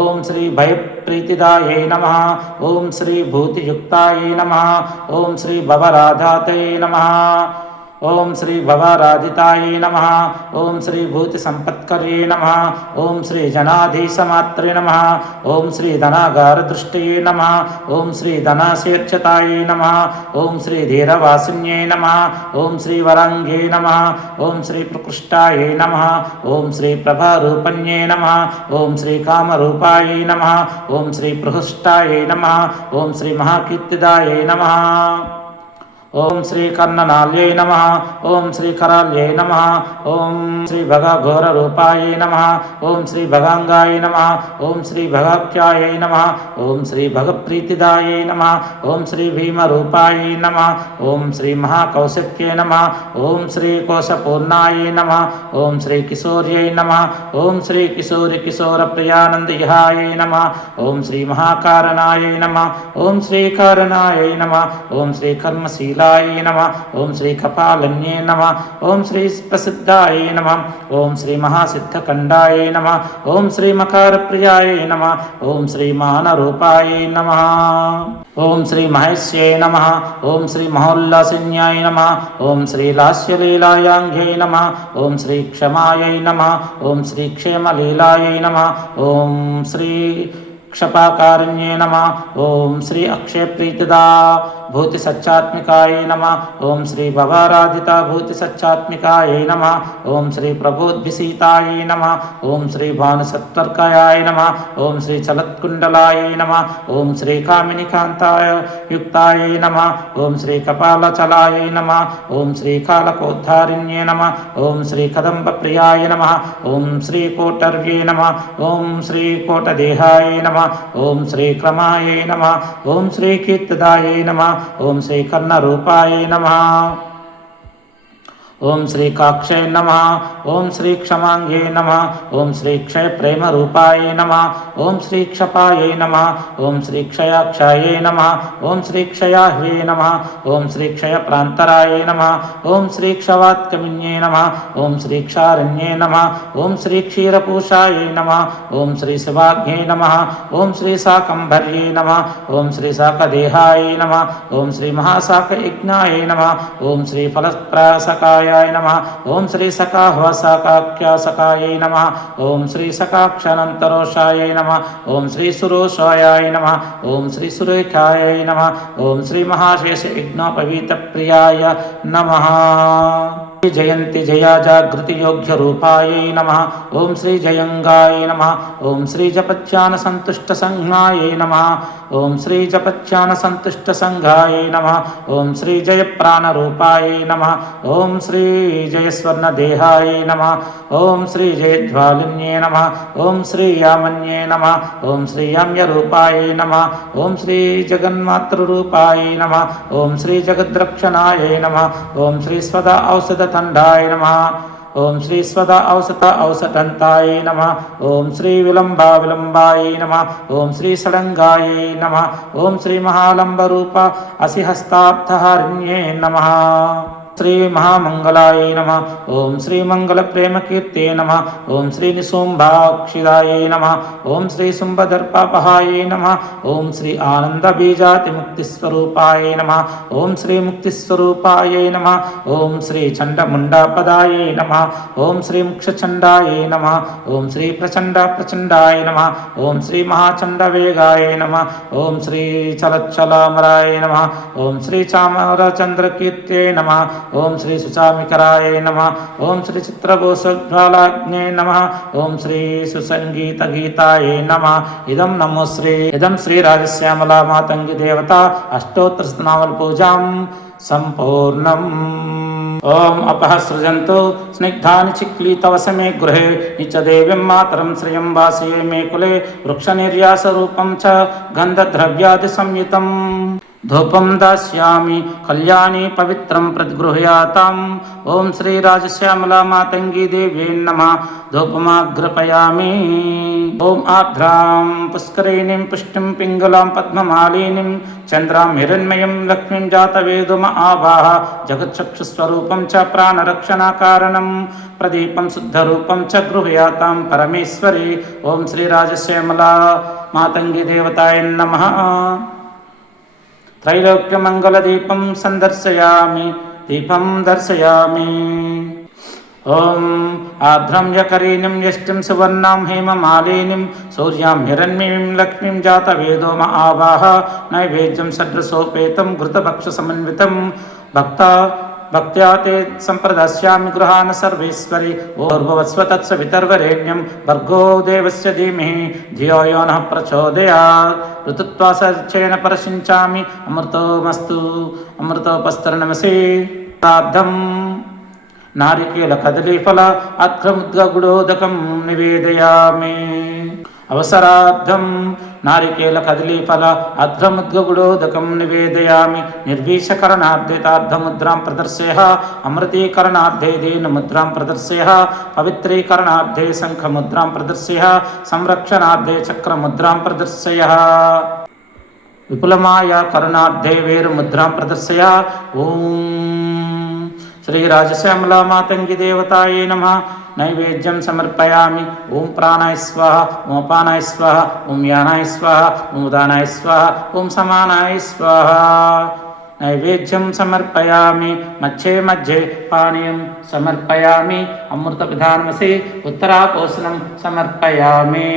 ఓం శ్రీ భయప్రీతిదాయై నమః. ఓం శ్రీ భూతియుక్తాయై నమః. ఓం శ్రీ భవరాధాతై నమః. ఓం శ్రీ భవారాధితాయే నమః. ఓం శ్రీ భూతి సంపత్కర్యే నమః. ఓం శ్రీ జనాధీశమాత్రే నమః. ఓం శ్రీ ధనాగార దృష్టయే నమః. ఓం శ్రీ ధనాశీర్చతాయే నమః. ఓం శ్రీ ధీరవాసిన్యే నమః. ఓం శ్రీ వరాంగే నమః. ఓం శ్రీ ప్రకృష్టాయే నమః. ఓం శ్రీ ప్రభారూపణ్యే నమః. ఓం శ్రీ కామరూపాయే నమః. ఓం శ్రీ బృహష్టాయే నమః. ఓం శ్రీ మహాకీర్తిదాయే నమః. ఓం శ్రీ కర్ణనాల్యై నమః. ఓం శ్రీ కరాల్యై నమః. ఓం శ్రీ భగఘోర రూపాయై నమః. ఓం శ్రీ భగాంగాయ నమః. ఓం శ్రీ భగాఖ్యాయై నమః. ఓం శ్రీ భగప్రీతిదాయై నమః. ఓం శ్రీ భీమరూపాయై నమః. ఓం శ్రీ మహాకౌశిక్యై నమః. ఓం శ్రీ కోశపూర్ణాయై నమః. ఓం శ్రీ కిశోర్యై నమః. ఓం శ్రీ కిశోరి కిశోర ప్రియానందయిహాయై నమః. ఓం శ్రీ మహాకారణాయై నమః. ఓం శ్రీ కారణాయై నమః. ఓం శ్రీ కర్మశీల నమః. ఓం శ్రీ కపాలన్యే నమః. ఓం శ్రీ ప్రసిద్ధాయ నమః. ఓం శ్రీ మహాసిద్ధఖండాయ నమః. ఓం శ్రీ మకారప్రియాయ నమః. ఓం శ్రీ మానరూపాయ నమః. ఓం శ్రీ మహేశ్యై నమః. ఓం శ్రీ మహోల్లాసిన్యాయ నమః. ఓం శ్రీ లాస్యలీలాయాంఘ్యై నమః. ఓం శ్రీ క్షమాయై నమః. ఓం శ్రీ క్షేమలీలాయై నమః. ఓం శ్రీ क्षपाकारिण्ये नमः. ओम श्री अक्षय प्रीतिदा भूति सच्चात्मिकाय नमः. ओम श्री भवाराधिता भूति सच्चात्मिकाय नमः. ओम श्री प्रबोधिसीताय नमः. ओम श्री भानुसत्वर्काय नमः. ओम श्री चलत्कुंडलाय नमः. ओम श्री कामिनीकांताय युक्ताय नमः. ओम श्री कपालचलाय नमः. ओम श्री कालकोद्धारिण्ये नमः. ओम श्री कदम्बप्रियाय नमः. ओम श्री कोटर्ये नमः. ओम श्री कोटदेहाय नमः. ओम श्री क्रमाये नमः. ओम श्री कीर्तिदाये नमः. ओम श्री कर्णरूपाये नमः. ओम श्री काक्षय नमः. ओम श्री क्षमांगे नमः. ओम श्री क्षय प्रेम रूपाय नमः. ओम श्री क्षपाय नमः. ओम श्री क्षयाक्षाय नमः. ओम श्री क्षयाह्वे नमः. ओम श्री क्षय प्रांतराय नमः. ओम श्री क्षवात्कमिन्ये नमः. ओम श्री क्षारण्ये नमः. ओम श्री क्षीरपूषाय नमः. ओम श्री शिवाग्ने नमः. ओम श्री शाकंभर्ये नमः. ओम श्री शाकदेहाय नमः. ओम श्री महाशाकयज्ञाय नमः. ओम श्री फलप्रासकाय नमः. ओम श्री सकाह्वसकाख्यासकाय नमः. ओम श्री सकाक्षनन्तरोषाय नमः. ओम श्री सुरोषाय नमः. ओम श्री सुरेखाय नमः. ओम श्री महाशेष यज्ञोपवीतप्रियाय नमः. जयंती जया जागृति योग्य रूपाय नमः. ओम श्री जयंगाय नमः. ओम श्री जपज्ञान संतुष्ट संघाय नमः. ओम श्री जपज्ञान संतुष्ट संघाय नमः. ओम श्री जय प्राण रूपाय नमः. ओम श्री जय स्वर्ण देहाय नमः. ओम श्री जय ज्वालिन्ये नमः. ओम श्री यामन्ये नमः. ओम श्री याम्य रूपाय नमः. ओम श्री जगन्मातृ रूपाय नमः. ओम श्री जगद्रक्षणाय नमः. ओम श्री स्वदा औषध तंडाय नमः. ओम श्री स्वदा औसत औसटंताय नमः. ओम श्री विलंबाय नमः. ओम श्री षडंगाय नमः. ओम श्री महालंब रूप असिहस्ताब्धहारिण्ये नमः. श्री महामंगलाय नमः. ओम श्री मंगल प्रेम कीर्ते नमः. ओम श्री निशुंभाक्षिदाय नमः. ओम श्री शुंभदर्पापहाय नमः. ओम श्री आनंद बीजाति मुक्ति स्वरूपाय नमः. ओम श्री मुक्ति स्वरूपाय नमः. ओम श्री चंडमुंडापदाय नमः. ओम श्री मुक्षचंडाय नमः. ओम श्री प्रचंड प्रचंडाय नमः. ओम श्री महाचंड वेगाय नमः. ओम श्री चलच्चलामराय नमः. ओम श्री चामरचंद्र कीर्ते नमः. ओम श्री सुचामिकराय नमः. ओम श्री चित्रघोषज्वालाग्ने नमः. ओम श्री सुसंगीत गीताय नमः. इदं नमो श्री इदं श्री राजश्यामला मातंगी देवता अष्टोत्तर शतनामल पूजां संपूर्णम्. ओम अपः सृजन्तु स्निग्धानि चिक्ली तव समे गृहे निच देवीं मातरं श्रियं वासये मे कुले वृक्षनिर्यासरूपं च गन्धद्रव्यादिसंयुतम् धूपं दास्यामि कल्याणी पवित्रं प्रतिगृह्याताम्. ओम श्री राजश्यामला मातंगी देव्यै नमः. धूपमाग्रपयामि. ओम आर्द्रां पुष्करिणीं पुष्टिं पिङ्गलां पद्ममालिनीं चन्द्रां हिरण्मयं लक्ष्मीं जातवेदुम आवाह जगच्चक्षुस्वरूपं च प्राणरक्षणाकारणं प्रदीपं शुद्धरूपं च गृह्यातां परमेश्वरी. ओम श्री राजश्यामला मातंगी देवताय नमः. त्रैलोक्यमंगलदीपं संदर्शयामि దీపం దర్శయామి. ఓం ఆర్ద్రం యకరీనిం యష్టిం సువర్ణాం హేమమాలినిం సూర్యాం హిరణ్మీం లక్ష్మీం జాతవేదో ఆవాహ నైవేద్యం షడ్రసోపేతం ఘృతభక్ష సమన్వితం భక్త్యా తే సంప్రదాస్యామి గృహాన సర్వేశ్వరి. ఓర్భవస్వ తత్సవితర్వరేణ్యం భర్గో దేవస్య ధీమహి ధియో యో నః ప్రచోదయాత్. ఋతుత్వాసచ్చేన పరశించామి అమృతోమస్తు అమృతోపస్తరణమసి. ప్రార్థం నారికేల కదలీఫల అర్ఘ్యముద్గగుడోదకం నివేదయామి. అవసరార్థం నారికేల కదలీఫల అర్ఘ్యముద్గగుడోదకం నివేదయామి. నిర్వీషకరణార్థే తార్థముద్రాం ప్రదర్శయ అమృతీకరణార్థే దేనముద్రాం ప్రదర్శయ పవిత్రీకరణార్థే శంఖముద్రాం ప్రదర్శయ సంరక్షణార్థే చక్రముద్రాం ప్రదర్శయ విపులమాయ కరుణార్థే వేరుముద్రాం ప్రదర్శయ. ఓం శ్రీ రాజశ్యామలా మాతంగి దేవతాయే నమః. నైవేద్యం సమర్పయామి. ఓం ప్రాణాయ స్వాహ, ఓం అపానాయ స్వాహ, ఓం యానాయ స్వాహ, ఓం ఉదానాయ స్వాహ, ఓం సమానాయ స్వాహ. నైవేద్యం సమర్పయామి. మధ్యే మధ్యే పానీయం సమర్పయామి. అమృత విధానమసి ఉత్తరాపోషణం సమర్పయామి.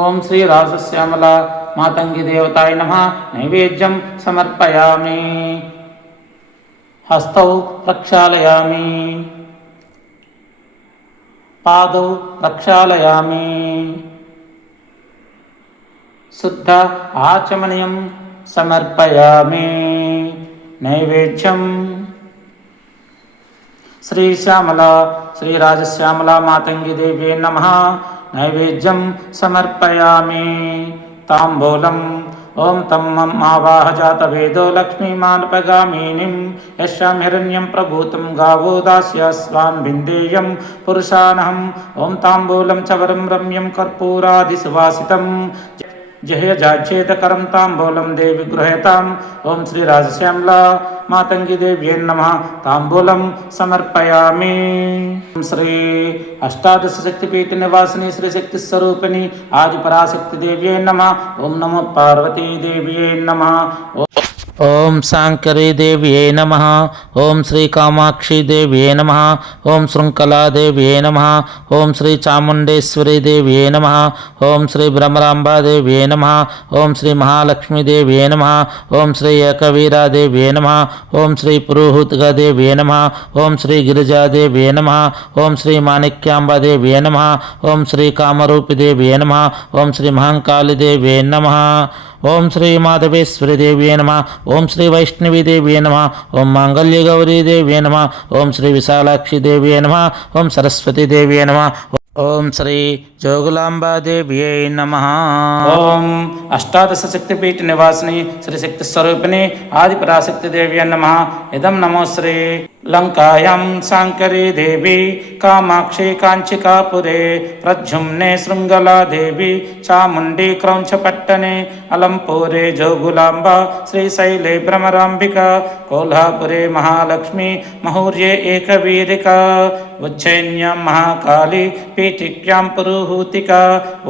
ఓం శ్రీ రాజశ్యామలా మాతంగి దేవతాయ నమః. నైవేద్యం సమర్పయామి. హస్తౌ ప్రక్షాళయామి. పాదౌ ప్రక్షాళయామి. శుద్ధ ఆచమనీయం సమర్పయామి. నైవేద్యం శ్రీశ్యామలా శ్రీరాజశ్యామలా మాతంగి దేవ్యే నమః. నైవేద్యం సమర్పయామి. తాంబూలం. ఓం తం ఆవాహ జాతవేదో లక్ష్మీమానపగామినీం యస్యాం హిరణ్యం ప్రభూతం గావో దాస్యాస్వాన్ బిందేయం పురుషానహం. ఓం తాంబూలం చవరం రమ్యం కర్పూరాది సువాసితం జహ్యజాచ్యేతకరం తాంబూలం దేవి గృహేతాం. ఓం శ్రీ రాజశ్యామలా మాతంగి దేవ్యే నమః. తాంబూలం సమర్పయామి. శ్రీ అష్టాదశ శక్తిపీఠ నివాసిని శ్రీ శక్తి స్వరూపిణి ఆది పరాశక్తి దేవ్యే నమః. ఓం నమో పార్వతీ దేవ్యే నమః. ఓం శాంకరీ దేవ్యే నమః. ఓం శ్రీ కామాక్షి దేవ్యే నమః. ఓం శృంఖలాదేవ్యే నమః. ఓం శ్రీ చాముండేశ్వరి దేవ్యే నమః. ఓం శ్రీ భ్రమరాంబా దేవ్యే నమః. ఓం శ్రీ మహాలక్ష్మీ దేవ్యే నమః. ఓం శ్రీ ఏకవీరాదేవ్యే నమః. ఓం శ్రీ పురోహూతిగా దేవ్యే నమః. ఓం శ్రీ గిరిజాదేవ్యే నమః. ఓం శ్రీ మాణిక్యాంబా దేవ్యే నమః. ఓం శ్రీ కామరూపి దేవ్యే నమః. ఓం శ్రీ మహంకాళి దేవ్యే నమః. ఓం శ్రీ మాధవేశ్వరి దేవ్యే నమః. ఓం శ్రీ వైష్ణవీ దేవ్యే నమః. ఓం మాంగళ్య గౌరీ దేవ్యే నమః. ఓం శ్రీ విశాలాక్షి దేవ్యే నమః. ఓం సరస్వతీ దేవ్యే నమః. ఓం శ్రీ జోగులాంబాదేవ్యై నమః. ఓం అష్టాదశ శక్తిపీఠ నివాసిని శ్రీ శక్తి స్వరూపిణి ఆది పరాశక్తి దేవ్యై నమః. ఇదం నమో శ్రీ లంకాయాం శాంకరీ దేవి కామాక్షి కాంచికాపురే ప్రద్యుమ్నే శృంగలా దేవి చాముండి క్రౌంచపట్టణే అలంపూరే జోగులాంబ శ్రీశైలే భ్రమరాంబిక కోల్హాపురే మహాలక్ష్మి మహూర్యే ఏకవీరిక ఉజ్జయిన్యాం మహాకాళి పీఠిక్యాం పురుహూతిక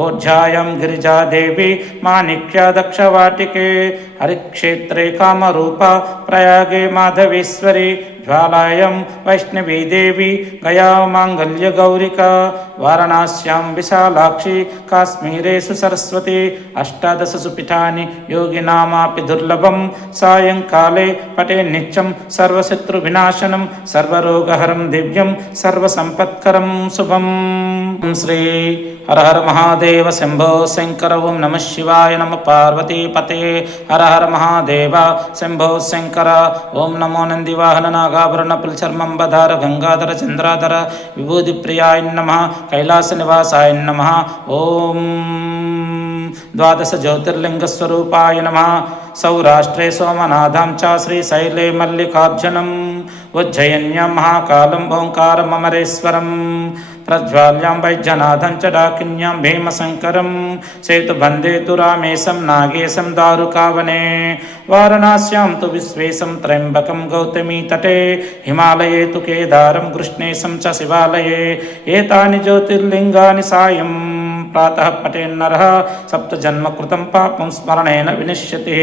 ఓజ్జాయాం గిరిజాదేవి మాణిక్య దక్షవాటికే హరిక్షేత్రే కామరూప ప్రయాగే మాధవేశ్వరి జ్వాలాయం వైష్ణవీ దేవి గయా మాంగళ్య గౌరిక వారణాస్యాం విశాలాక్షి కాశ్మీరేషు సరస్వతి అష్టాదశసు పీఠాని యోగినామాపి దుర్లభం సాయంకాలే పటే నిత్యం సర్వశత్రు వినాశనం సర్వరోగహరం దివ్యం సర్వసంపత్కరం శుభం. శ్రీ హర హర మహాదేవ శంభో శంకర. ఓం నమ శివాయ నమ పార్వతీపతే. హర హర మహాదేవ శంభో శంకర. ఓం నమో నందివాహన నాగాభరణ పుల్చర్మంబధార గంగాధర చంద్రాధర విభూతి ప్రియాయ నమః. కైలాస నివాసాయ నమః. ఓం ద్వాదశ జ్యోతిర్లింగస్వరూపాయ నమః. సౌరాష్ట్రే సోమనాథం చ శ్రీశైలే మల్లికార్జునం ఉజ్జయిన్యాం మహాకాలం ఓంకారమమరేశ్వరం ప్రజ్వాల్యాం వైద్యనాథం చ డాకిన్యాం భీమశంకరం సేతుబంధే తు రామేశం నాగేశం దారుకావనే వారణాస్యాం తు విశ్వేశం త్రయంబకం గౌతమీ తటే హిమాలయే తు కేదారం కృష్ణేశం చ శివాలయే ఏతాని జ్యోతిర్లింగాని సాయం ప్రాతః పఠేన్నరః సప్తజన్మకృతం పాపం స్మరణేన వినశ్యతి.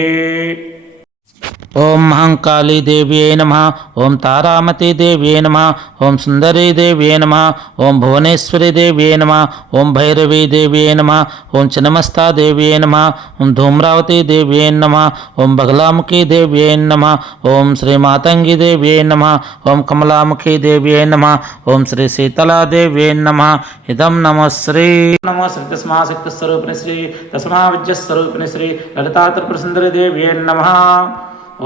ఓం మహంకాళీ దేవ్యై నమః. ఓం తారామతీ దేవ్యై నమః. ఓం సుందరీ దేవ్యై నమః. ఓం భువనేశ్వరీ దేవ్యై నమః. ఓం భైరవీ దేవ్యై నమః. ఓం చిన్నమస్తా దేవ్యై నమః. ఓం ధూమ్రావతీ దేవ్యై నమః. ఓం బగలాముఖీ దేవ్యై నమః. ఓం శ్రీ మాతంగి దేవ్యై నమః. ఓం కమలాముఖీ దేవ్యై నమః. ఓం శ్రీ శీతలా దేవ్యై నమః. ఇదం నమో శ్రీ నమో శ్రీ తస్మా శక్తి స్వరూపిణి శ్రీ తస్మా విద్య స్వరూపిణి శ్రీ లలితా త్రిపుర సుందరి దేవ్యై నమః.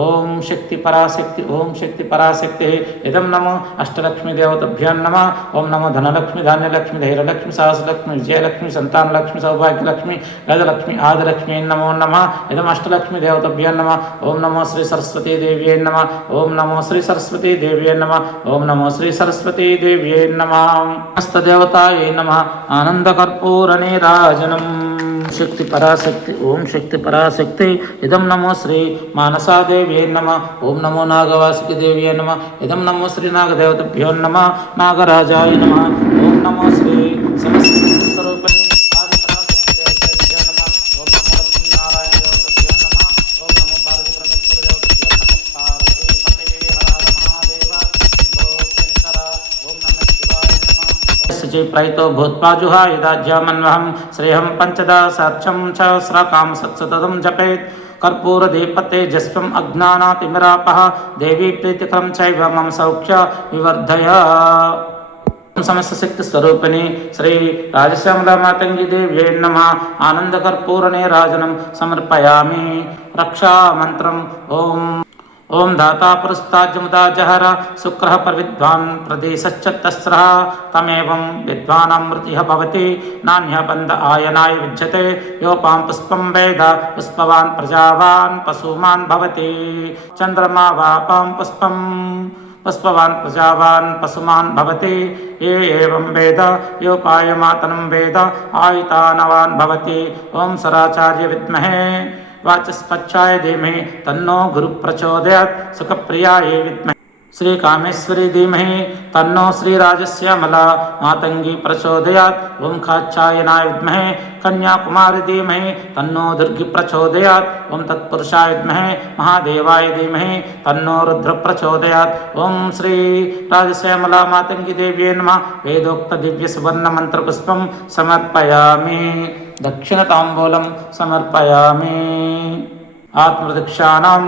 ఓం శక్తి పరాశక్తి ఓం శక్తి పరాశక్తి ఇదం నమో అష్టలక్ష్మి దేవతభ్యాం నమ. ఓం నమో ధనలక్ష్మి ధాన్యలక్ష్మి ధైర్యలక్ష్మి సహస్రలక్ష్మి విజయలక్ష్మి సంతానలక్ష్మి సౌభాగ్యలక్ష్మి వేదలక్ష్మి ఆదిలక్ష్మి నమో నమ. ఇదం అష్టలక్ష్మి దేవతభ్యాం నమ. ఓం నమో శ్రీ సరస్వతీ దేవ్యై నమ. ఓం నమో శ్రీ సరస్వతీ దేవ్యై నమ. ఓం నమో శ్రీ సరస్వతీ దేవ్యై నమ. హస్తదేవతాయై నమ. ఆనందకర్పూర నీరాజనం శక్తి పరాశక్తి ఓం శక్తి పరాశక్తి ఇదం నమో శ్రీ మానసాదేవ్యై నమ. ఓం నమో నాగవాసికి దేవ్యై నమ. ఇదం నమో శ్రీ నాగదేవతభ్యో నమ. నాగరాజాయ నమ. ఓం నమో శ్రీ సమస్త స్వరూపిణి ఆది పరాశక్తి దేవతభ్యో నమ. ఓం నమో లక్ష్మీనారాయణ దేవతభ్యో నమ. ఓం నమో పార్వతీ పరమేశ్వర దేవతభ్యో నమ. పార్వతీ పతయే హర హర మహాదేవ శంభో శంకర. ఓం నమః శివాయ నమః. సచై ప్రయతో భూత్వా జుహాయదాజ్యామన్వహం శ్రేహం పంచదాసాక్షం సహస్రకామ సత్సతతం జపేత్. కర్పూరదీపతేజస్వం అజ్ఞానాతిమిరాపః దేవీ ప్రీతికరం చైవ మమ సౌఖ్య వివర్ధయ. సమస్త శక్తి స్వరూపిణి శ్రీ రాజశ్యామలా మాతంగి దేవ్యై నమః. ఆనందకర్పూర నీరాజనం సమర్పయామి. రక్షామంత్రం ఓం ఓం దాతా పురస్తాజ్యముదా జహర శుక్రః ప్రవిద్వాన్ ప్రదేశశ్చత్తస్రః తమేవం విద్వానాం మృతిః భవతి నాన్యః బంధ ఆయనాయ విద్యతే యోపాం పుష్పం వేద పుష్పవాన్ ప్రజావాన్ పశుమాన్ భవతి చంద్రమా వాపాం పుష్పం పుష్పవాన్ ప్రజావాన్ పశుమాన్ భవతి ఏ ఏవం వేద యోపాయమాతనం వేద ఆయుతానవాన్ భవతి. ఓం సరాచార్య విద్మహే వాచస్పచ్ఛాయ ధీమహి తన్నో గురు ప్రచోదయాత్. సుఖప్రియాయై విద్మహి శ్రీ కామేశ్వరీ ధీమహి తన్నో శ్రీరాజశ్యామలా మాతంగి ప్రచోదయాత్. ఓం కాచ్ఛాయనాయ విద్మహే కన్యాకుమారి ధీమహి తన్నో దుర్గి ప్రచోదయాత్. ఓం తత్పురుషాయ విద్మహే మహాదేవాయ ధీమహి తన్నో రుద్ర ప్రచోదయాత్. ఓం శ్రీ రాజశ్యామలా మాతంగి దేవ్యై నమః. వేదోక్త దివ్య సువర్ణ మంత్ర పుష్పం సమర్పయామి. దక్షిణ తాంబూలం సమర్పయామి. ఆత్మదీక్షాణం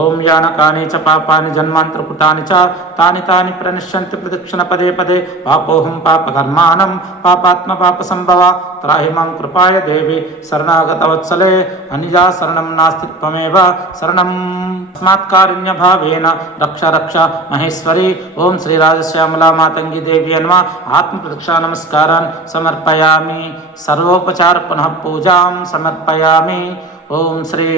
ఓం యానకాని చ పాపాని జన్మాంతరకృతాని చ తాని తాని ప్రణశ్యంతి ప్రదక్షిణ పదే పదే. పాపోహం పాపకర్మాణం పాపాత్మ పాప సంభవ త్రాహి మాం కృపాయ దేవి శరణాగత వత్సలే. అనిజా శరణం నాస్తి త్వమేవ శరణం. తస్మాత్కారుణ్య భావేన రక్ష రక్ష మహేశ్వరి. ఓం శ్రీ రాజశ్యామలా మాతంగి దేవ్యై నమః. ఆత్మ ప్రదక్షిణ నమస్కారాన్ సమర్పయామి. సర్వోపచార పునః పూజాం సమర్పయామి. ఓం శ్రీ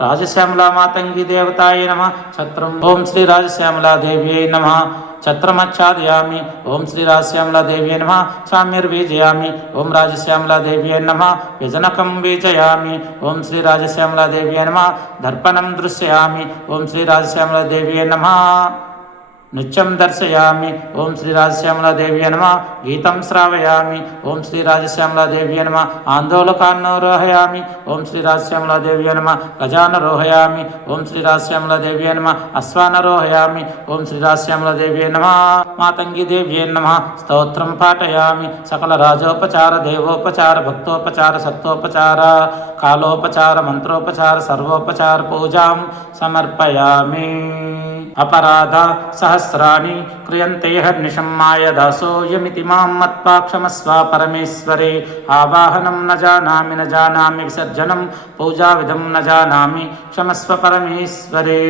రాజశ్యామలా మాతంగి దేవతాయ నమః. ఛత్రం ఓం శ్రీ రాజశ్యామలా దేవ్యై నమః. ఛత్రమచ్ఛాదయామి. ఓం శ్రీ రాజశ్యామలా దేవ్యై నమః. చామ్యర్వీజయామి. ఓం రాజశ్యామలా దేవ్యై నమః. వ్యజనకం వీజయామి. ఓం శ్రీ రాజశ్యామలా దేవ్యై నమః. దర్పణం దృశ్యామి. ఓం శ్రీ రాజశ్యామలా దేవ్యై నమః. నృత్యం దర్శయామి. ఓం శ్రీ రాజశ్యామలా దేవ్యై నమః. గీతం శ్రావయామి. ఓం శ్రీ రాజశ్యామలా దేవ్యై నమః. ఆందోళకాన్నోరోహయామి. ఓం శ్రీ రాజశ్యామలా దేవ్యై నమః. గజానరోహయామి. ఓం శ్రీ రాజశ్యామలా దేవ్యై నమః. అశ్వానరోహయామి. ఓం శ్రీ రాజశ్యామలా దేవ్యై నమః. మాతంగి దేవ్యై నమః. స్తోత్రం పాఠయామి. సకల రాజోపచార దేవోపచార భక్తోపచార సత్తోపచార కాలోపచార మంత్రోపచార సర్వోపచార పూజాం సమర్పయామి. అపరాధ సహస్రాణి క్రియంతే హర్నిశం మాయదాసోయమితి మాం మత్వా క్షమస్వ పరమేశ్వరే. ఆవాహనం న జానామి విసర్జనం పూజావిధం న జానామి క్షమస్వ పరమేశ్వరే.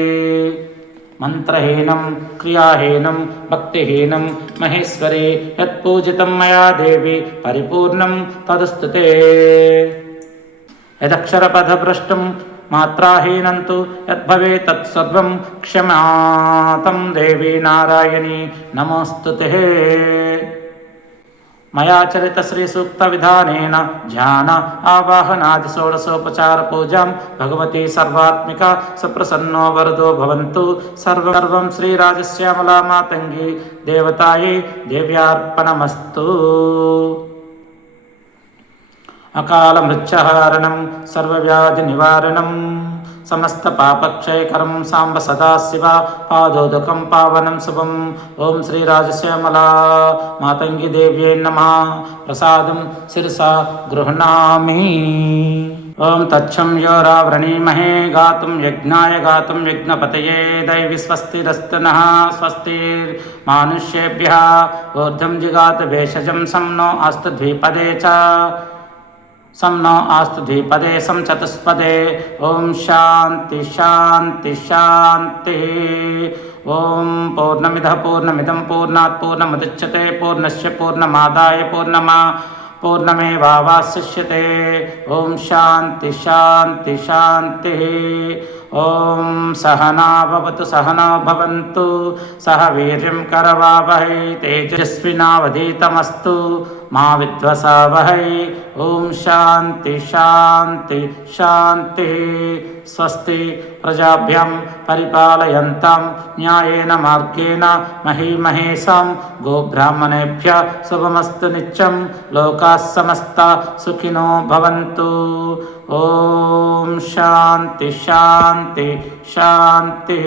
మంత్రహీనం క్రియాహీనం భక్తిహీనం మహేశ్వరే. యత్పూజితం మయా దేవి పరిపూర్ణం తదస్తుతే. యదక్షరపథభ్రష్టం మాత్రాహీనంతు యద్భవేత్ తత్సర్వం క్షమాతం దేవి నారాయణీ నమోస్తుతే. మయా చరిత శ్రీ సూక్త విధానేన ధ్యాన ఆవాహనాది షోడశోపచార పూజాం భగవతి సర్వాత్మిక సుప్రసన్నో వరదో భవంతు. సర్వం శ్రీ రాజశ్యామలా మాతంగి దేవతాయై దేవ్యార్పణమస్తు. అకాల మృత్యుహారణం సర్వవ్యాధి నివారణం సమస్త పాపక్షయకరం సాంబ సదాశివ పాదోదకం పావనం శుభం. ఓం శ్రీ రాజశ్యామలా మాతంగి దేవ్యై నమః. ప్రసాదం శిరసా గృహ్ణామి. ఓం తచ్చం యో రావృణీమహే గాతుం యజ్ఞాయ గాతుం యజ్ఞపతయే దైవి స్వస్తిరస్తు నః. స్వస్తిర్మానుష్యేభ్యः ఊర్ధ్వం జిగాతు భేషజం సం नो अस्तु द्विपदे च सं नो अस्तु द्विपदे सं चतुष्पदे. ओम शांति शांति शांति. ओम पूर्णमिदः पूर्णमिदं पूर्णात् पूर्णमुदच्यते पूर्णस्य पूर्णमादाय पूर्णमेवावशिष्यते. ओम शांति शांति शांति. ओम सहना भवतु सहनौ भवन्तु सह वीर्यं करवावहै तेजस्विनावधीतमस्तु मा विद्विषावहै. ओम शांति शांति शांति. स्वस्ति प्रजाभ्यां परिपालयन्तां न्यायेन मार्गेण महीमहेषां गोब्राह्मणेभ्यः शुभमस्तु नित्यं. लोकाः समस्ता सुखिनो भवन्तु. ओम शांति शांति शांति.